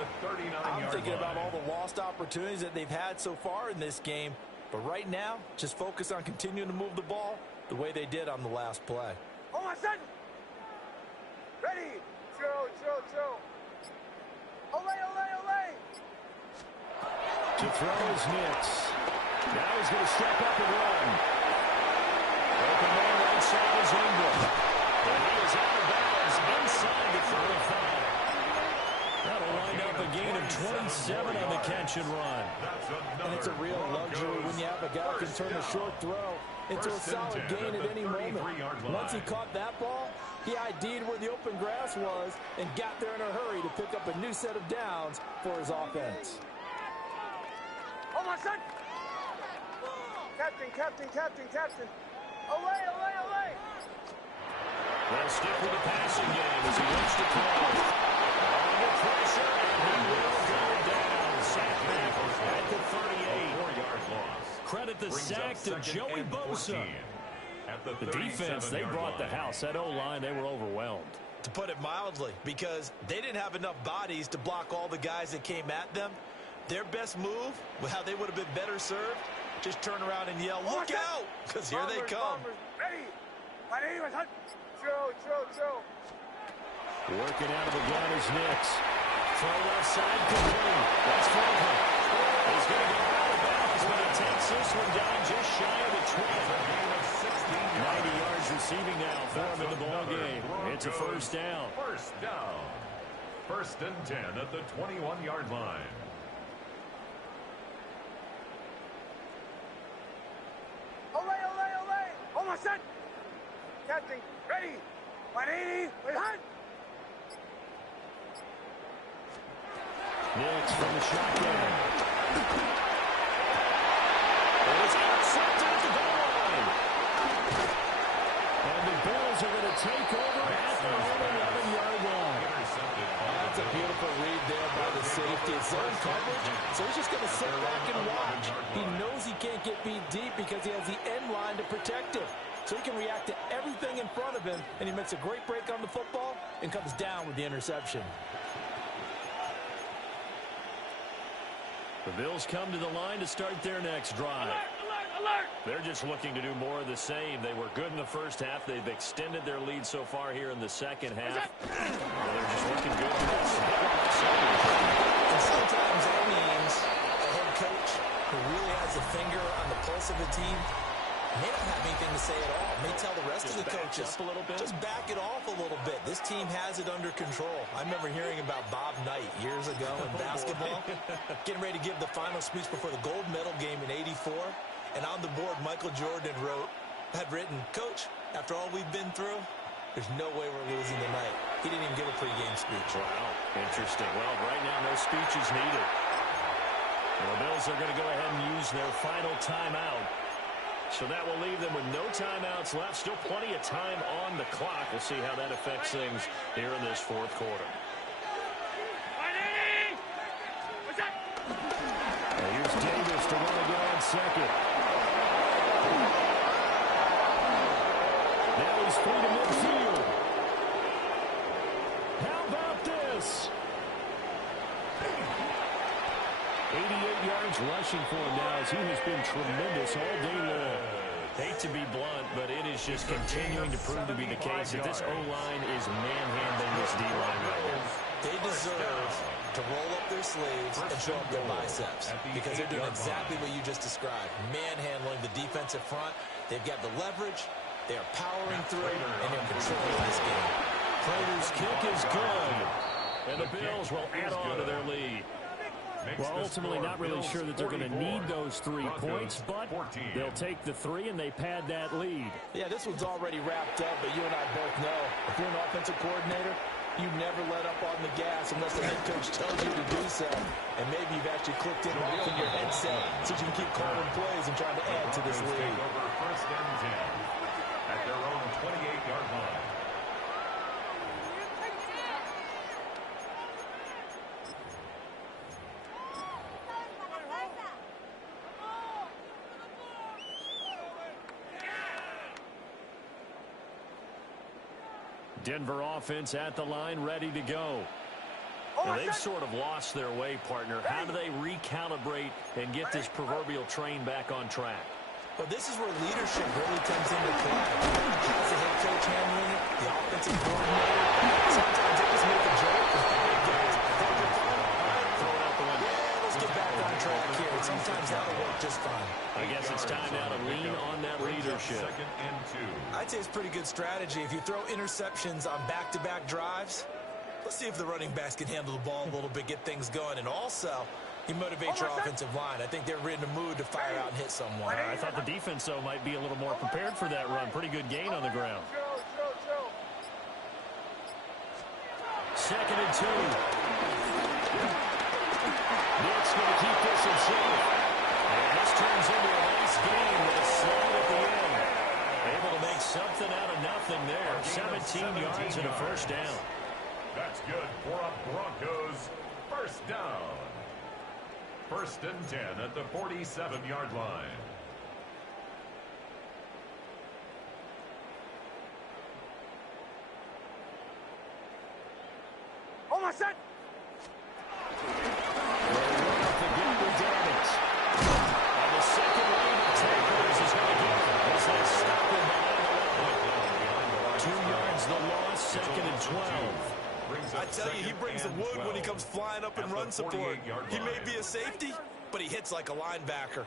I'm thinking about all the lost opportunities that they've had so far in this game. But right now, just focus on continuing to move the ball the way they did on the last play. Oh, my son! Ready! Throw! Olay! To throw is Nix. Now he's going to step up and run. Open man right side is Ingram. And he is out of bounds inside the 35. That'll wind up a gain of 27 on the catch and run. And it's a real luxury when you have a guy who can turn a short throw into a solid gain at any moment. Once he caught that ball, he ID'd where the open grass was and got there in a hurry to pick up a new set of downs for his offense. Oh, my son! Captain! Olay! They'll stick with the passing game as he looks to throw. Under pressure, and he will go down. Sack back at the 38. 4-yard loss. Credit the sack to Joey Bosa. The defense, they brought the house. That O-line, they were overwhelmed. To put it mildly, because they didn't have enough bodies to block all the guys that came at them. Their best move, how they would have been better served, just turn around and yell, "Look out!" Because here they come. Ready! My son! Throw! Working out of the gun is Nix. Throw left side, complete. That's Franklin. He's going to go out of bounds, but he takes this one down just shy of the 20. 90 yards receiving now for him in the ball game. It's a first down. First and 10 at the 21-yard line. Olay! Oh, my son! Captain, ready! 180, behind! Nix from the shotgun. It was intercepted at the goal line. And the Bills are going to take over at their own 11-yard line. That's a beautiful read there by the safety. It's zone coverage, so he's just going to sit back and watch. He knows he can't get beat deep because he has the end line to protect him. So he can react to everything in front of him, and he makes a great break on the football and comes down with the interception. The Bills come to the line to start their next drive. Alert! They're just looking to do more of the same. They were good in the first half. They've extended their lead so far here in the second half. They're just looking good for this. And sometimes that means a head coach who really has a finger on the pulse of the team may not have anything to say at all. May tell the rest of the coaches, a little bit. just back it off a little bit. This team has it under control. I remember hearing about Bob Knight years ago in basketball, getting ready to give the final speech before the gold medal game in '84. And on the board, Michael Jordan had written, "Coach, after all we've been through, there's no way we're losing tonight." He didn't even give a pregame speech. Wow, interesting. Well, right now, no speech is needed. And the Bills are going to go ahead and use their final timeout. So that will leave them with no timeouts left. Still plenty of time on the clock. We'll see how that affects things here in this fourth quarter. And here's Davis to run again on second. Now he's free to midfield. How about this? 88 yards rushing for him now as he has been tremendous all day long. Hate to be blunt, but it is just continuing to prove to be the case that this O-line is manhandling this D-line right now. They deserve to roll up their sleeves and show up their biceps because they're doing exactly what you just described, manhandling the defensive front. They've got the leverage, they are powering through, and they're controlling this game. Prater's kick is good, and the Bills will add on to their lead. Well, ultimately not really sure that they're going to need those 3 points, but they'll take the 3 and they pad that lead. Yeah, this one's already wrapped up, but you and I both know if you're an offensive coordinator, you never let up on the gas unless the head coach tells you to do so. And maybe you've actually clicked in and off in your headset so you can keep calling plays and trying to add to this lead. Over first and 10 at their own 28-yard line. Denver offense at the line, ready to go. Now, they've sort of lost their way, partner. How do they recalibrate and get this proverbial train back on track? Well, this is where leadership really comes into play. How's the head coach handling it? The offensive coordinator? Sometimes they just make a joke. Throw it out the window. Yeah, let's get back on track here. Sometimes that'll work just fine. I guess it's time now to lean on that leadership. Second and 2. I'd say it's pretty good strategy. If you throw interceptions on back-to-back drives, let's see if the running backs can handle the ball a little bit, get things going. And also, you motivate your offensive line. I think they're in the mood to fire out and hit someone. I thought the defense, though, might be a little more prepared for that run. Pretty good gain on the ground. Second and 2. Nick's going to keep this in safe. And this turns into a nice game with a slide at the end. Able to make something out of nothing there. 17 yards and a first down. That's good for a Broncos first down. First and 10 at the 47-yard line. Oh, my son! Second and 12. I tell you, he brings the wood when he comes flying up in run support. He may be a safety, but he hits like a linebacker.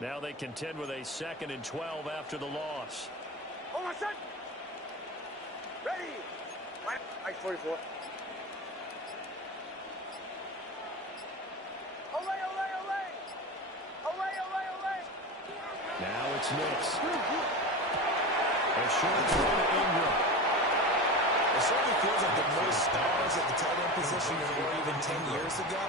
Now they contend with a second and 12 after the loss. Oh, my son! Ready! Ice 44. Ole, ole, ole! Ole, ole, ole! Now it's Nicks. A short throw to Ingram. It certainly feels like there are more stars at the tight end position than there were even 10 years ago.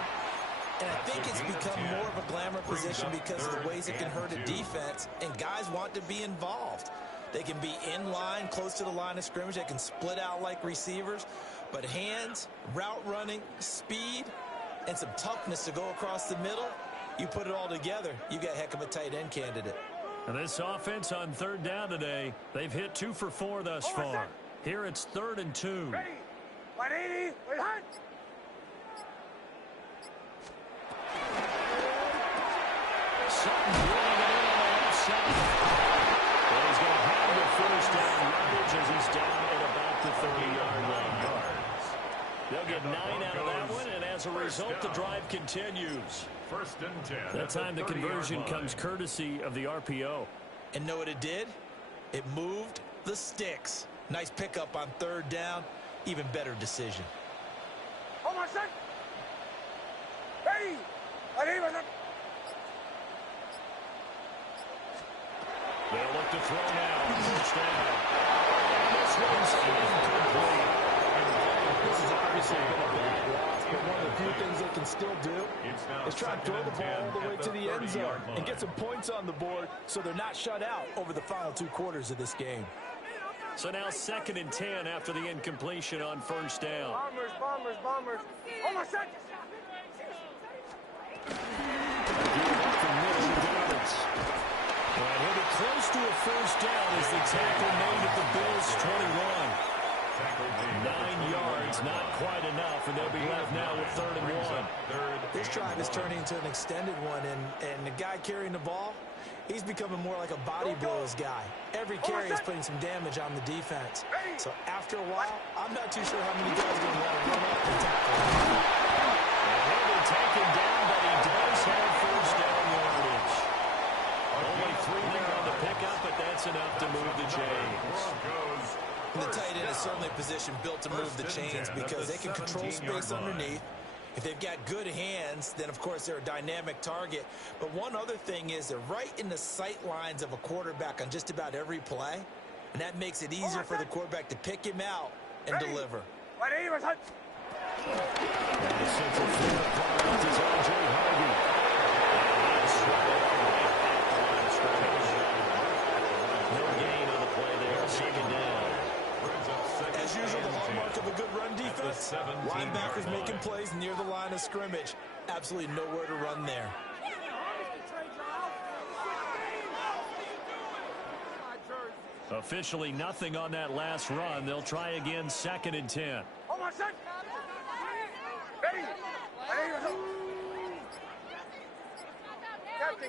And I think it's become more of a glamour position because of the ways it can hurt a defense, and guys want to be involved. They can be in line, close to the line of scrimmage. They can split out like receivers. But hands, route running, speed, and some toughness to go across the middle, you put it all together, you got a heck of a tight end candidate. And this offense on third down today, they've hit 2 for 4 thus far. Here it's 3rd and 2. Ready! 180! Wait, hunt! Sutton bringing it in on the left side. But he's going to have the first down yardage as he's down at about the 30-yard line. They'll get 9 out of that one, and as a result, the drive continues. First and 10. That time the conversion comes courtesy of the RPO. And know what it did? It moved the sticks. Nice pickup on third down. Even better decision. Hold on, son. Ready. They'll look to throw now. First down. And this one's incomplete. This is obviously been a bad loss, but one of the few things they can still do is try and throw the ball all the way to the end zone and get some points on the board so they're not shut out over the final 2 quarters of this game. So now 2nd and 10 after the incompletion on first down. Bombers. Hold on, son. And he'll be close to a first down as the tackle made at the Bills' 21. 9 yards, not quite enough, and they'll be left now with 3rd and 1. This drive is turning into an extended one, and the guy carrying the ball, he's becoming more like a body blows guy. Every carry is putting some damage on the defense. So after a while, I'm not too sure how many guys are going to want to run up and tackle him. And he'll be taken down, but he does have first down yardage. Only 3 there on the pickup, but that's enough to move the chains. And the tight end is certainly a position built to move the chains because they can control space underneath. If they've got good hands, then, of course, they're a dynamic target. But one other thing is they're right in the sight lines of a quarterback on just about every play, and that makes it easier for the quarterback to pick him out and deliver. And the central field product is R.J. Harvey. No gain on the play there. 2nd down. As usual, the hallmark of a good run defense, linebackers making plays near the line of scrimmage. Absolutely nowhere to run there. Officially nothing on that last run. They'll try again 2nd and 10. Hold on, son. Ready.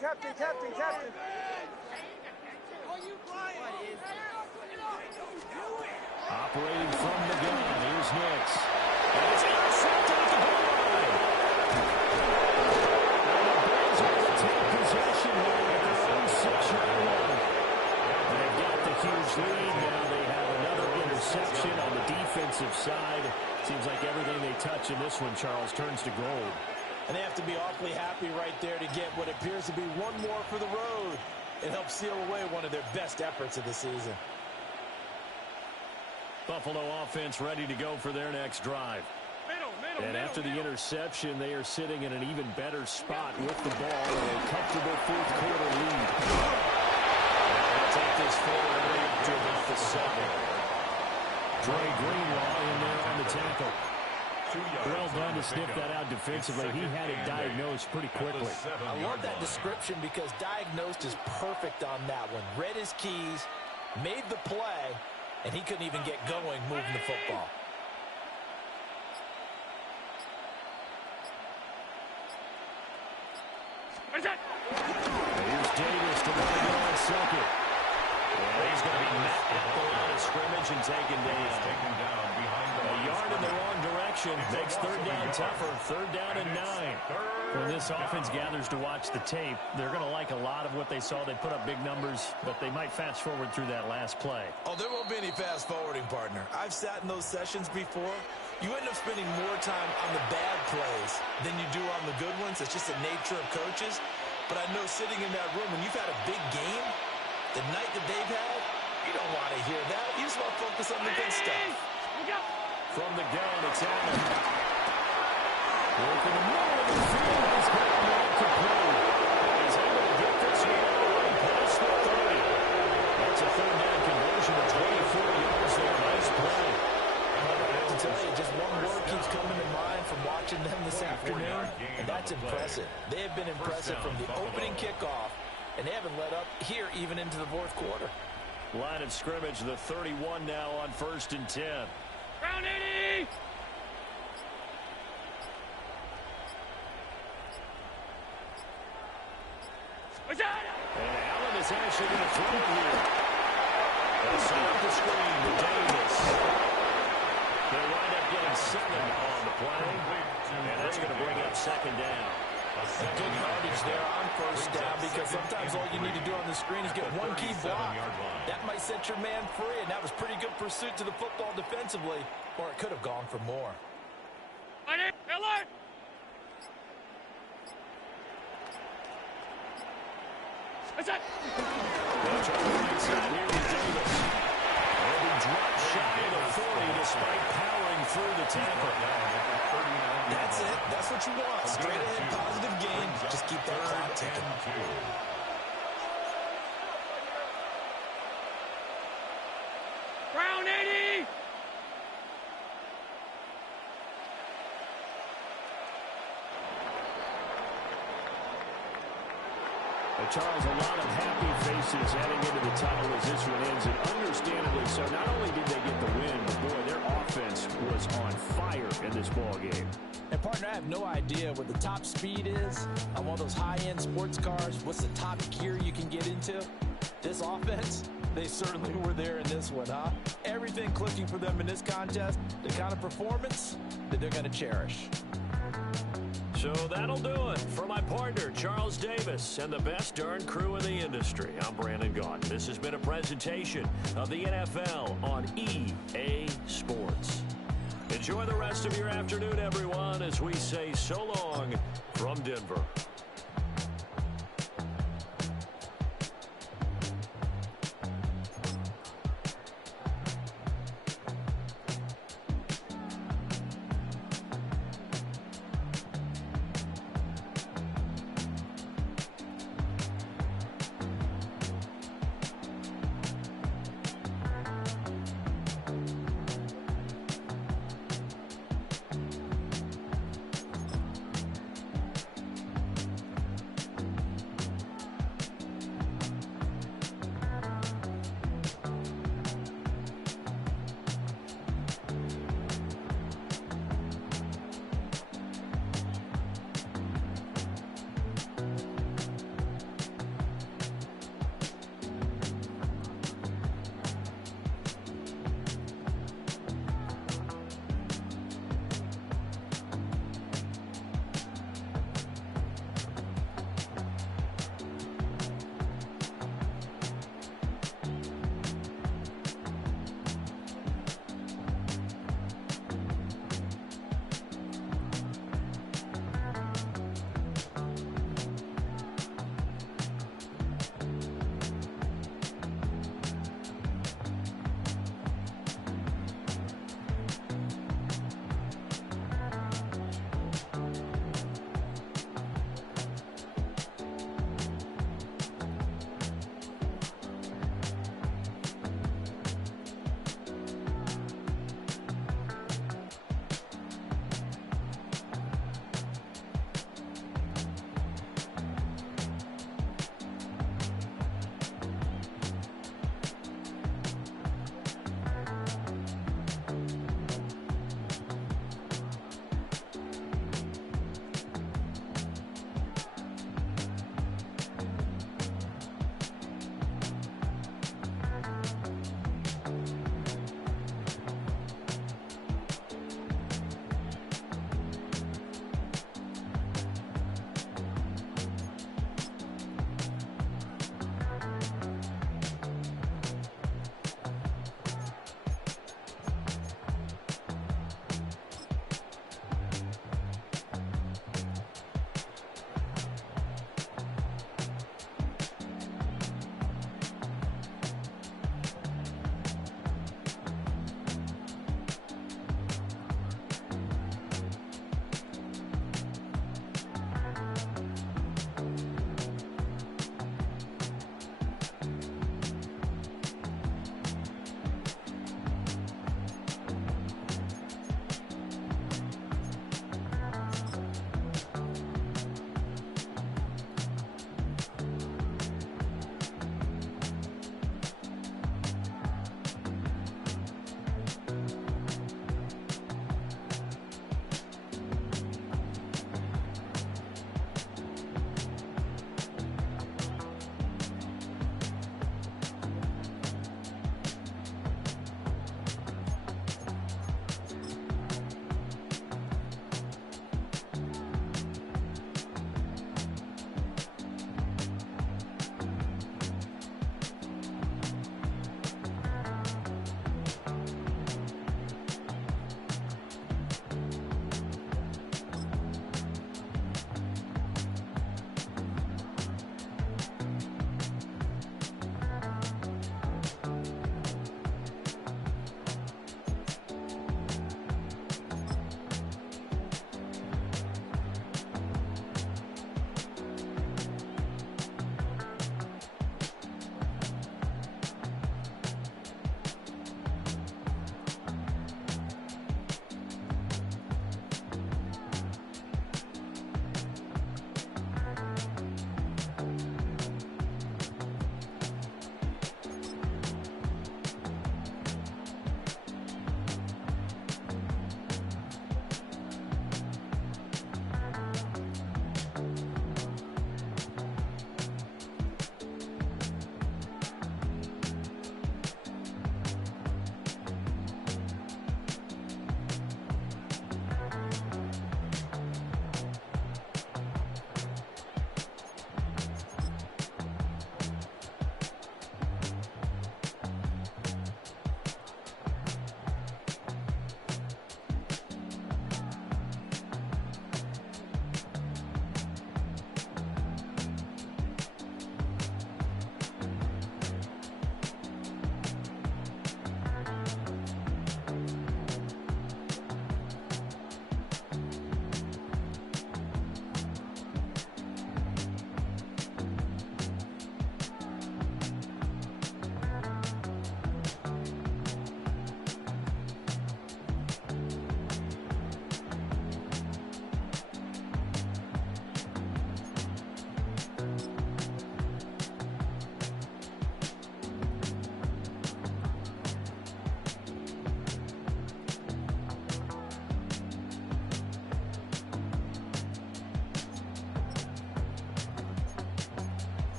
Captain. Operating from the gun, here's Nix. And it's intercepted at the goal line. And the Bills are going to take possession here at their own 6-yard line. They've got the huge lead. Now they have another interception on the defensive side. Seems like everything they touch in this one, Charles, turns to gold. And they have to be awfully happy right there to get what appears to be one more for the road. It helps seal away one of their best efforts of the season. Buffalo offense ready to go for their next drive. And after the interception, they are sitting in an even better spot with the ball in a comfortable 4th quarter lead. They'll take this forward up to about the 7. Dre Greenlaw in there on the tackle. Well done to sniff that out defensively. He had it diagnosed pretty quickly. I love that description because diagnosed is perfect on that one. Read his keys, made the play, and he couldn't even get going moving the football. Here's Davis to run it on 2nd. And he's going to be met at the line of scrimmage and taken down. A yard in the wrong direction makes 3rd down tougher. 3rd down and 9. When this offense gathers to watch the tape, they're going to like a lot of what they saw. They put up big numbers, but they might fast forward through that last play. Oh, there won't be any fast forwarding, partner. I've sat in those sessions before. You end up spending more time on the bad plays than you do on the good ones. It's just the nature of coaches. But I know sitting in that room, when you've had a big game, the night that they've had, you don't want to hear that. You just want to focus on the good stuff. From the gun, it's Allen. Working the middle of the field. He's got a man to play. He's able to get this one out past the 30. That's a 3rd down conversion of 24 yards there. Nice play. I have to tell you, just one word keeps coming to mind from watching them this afternoon, and that's impressive. They have been impressive from the opening kickoff, and they haven't let up here even into the 4th quarter. Line of scrimmage, the 31 now on 1st and 10. Round 80! And Allen is actually going to throw it here. They'll set up the screen to Davis. They'll wind up getting 7 on the play. And that's going to bring up 2nd down. Good yardage there on first down, because sometimes all you need to do on the screen is get one key block. That might set your man free, and that was pretty good pursuit to the football defensively, or it could have gone for more. Watch on the right side here with Davis. And he dropped shy of the 40 despite powering through the tackle. That's it. That's what you want. Straight ahead, positive gain. Just keep that clock ticking. Brown 80! Charles, a lot of happy faces heading into the tunnel as this one ends, and understandably so. Not only did they get the win, but boy, their offense was on fire in this ball game. And partner, I have no idea what the top speed is on one of those high-end sports cars. What's the top gear you can get into? This offense, they certainly were there in this one, huh? Everything clicking for them in this contest, the kind of performance that they're going to cherish. So that'll do it for my partner, Charles Davis, and the best darn crew in the industry. I'm Brandon Gaudin. This has been a presentation of the NFL on EA Sports. Enjoy the rest of your afternoon, everyone, as we say so long from Denver.